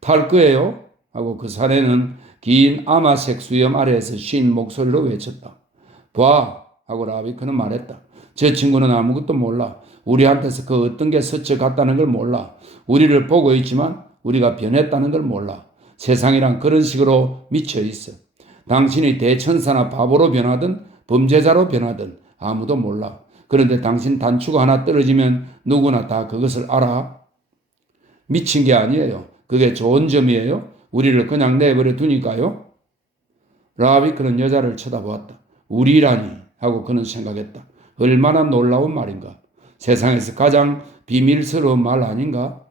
탈 거예요? 하고 그 사내는 긴 아마색 수염 아래에서 쉰 목소리로 외쳤다. 봐! 하고 라비크는 말했다. 저 친구는 아무것도 몰라. 우리한테서 그 어떤 게 스쳐갔다는 걸 몰라. 우리를 보고 있지만 우리가 변했다는 걸 몰라. 세상이란 그런 식으로 미쳐 있어. 당신이 대천사나 바보로 변하든 범죄자로 변하든 아무도 몰라. 그런데 당신 단추가 하나 떨어지면 누구나 다 그것을 알아. 미친 게 아니에요. 그게 좋은 점이에요. 우리를 그냥 내버려 두니까요. 라비크는 여자를 쳐다보았다. 우리라니 하고 그는 생각했다. 얼마나 놀라운 말인가. 세상에서 가장 비밀스러운 말 아닌가?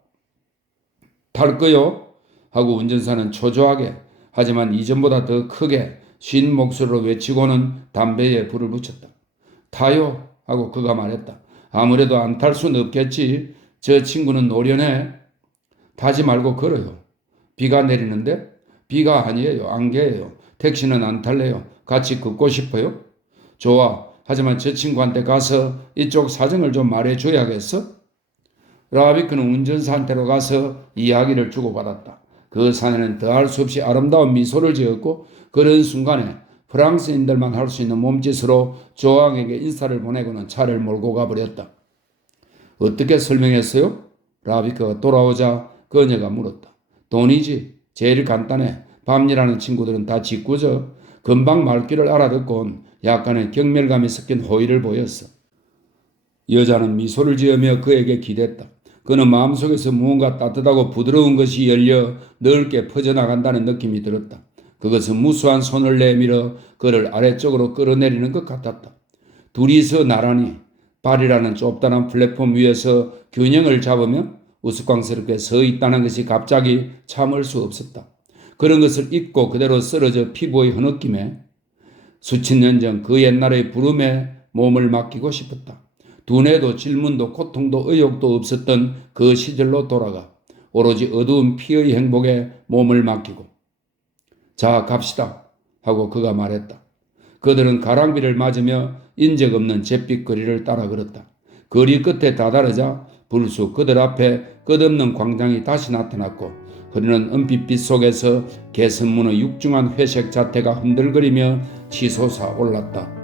탈 거요? 하고 운전사는 초조하게 하지만 이전보다 더 크게 쉰 목소리로 외치고는 담배에 불을 붙였다. 타요? 하고 그가 말했다. 아무래도 안 탈 수는 없겠지. 저 친구는 노련해. 타지 말고 걸어요. 비가 내리는데? 비가 아니에요. 안개예요. 택시는 안 탈래요. 같이 걷고 싶어요? 좋아. 하지만 저 친구한테 가서 이쪽 사정을 좀 말해줘야겠어? 라비크는 운전사한테로 가서 이야기를 주고받았다. 그 사내는 더할 수 없이 아름다운 미소를 지었고 그런 순간에 프랑스인들만 할 수 있는 몸짓으로 조왕에게 인사를 보내고는 차를 몰고 가버렸다. 어떻게 설명했어요? 라비크가 돌아오자 그녀가 물었다. 돈이지. 제일 간단해. 밤일하는 친구들은 다 짓궂어. 금방 말귀를 알아듣곤 약간의 경멸감이 섞인 호의를 보였어. 여자는 미소를 지으며 그에게 기댔다. 그는 마음속에서 무언가 따뜻하고 부드러운 것이 열려 넓게 퍼져나간다는 느낌이 들었다. 그것은 무수한 손을 내밀어 그를 아래쪽으로 끌어내리는 것 같았다. 둘이서 나란히 발이라는 좁다란 플랫폼 위에서 균형을 잡으며 우스꽝스럽게 서 있다는 것이 갑자기 참을 수 없었다. 그런 것을 잊고 그대로 쓰러져 피부의 흐느낌에 수천 년 전 그 옛날의 부름에 몸을 맡기고 싶었다. 두뇌도 질문도 고통도 의욕도 없었던 그 시절로 돌아가 오로지 어두운 피의 행복에 몸을 맡기고 자 갑시다 하고 그가 말했다. 그들은 가랑비를 맞으며 인적 없는 잿빛 거리를 따라 걸었다. 거리 끝에 다다르자 불쑥 그들 앞에 끝없는 광장이 다시 나타났고 흐르는 은빛빛 속에서 개선문의 육중한 회색 자태가 흔들거리며 치솟아 올랐다.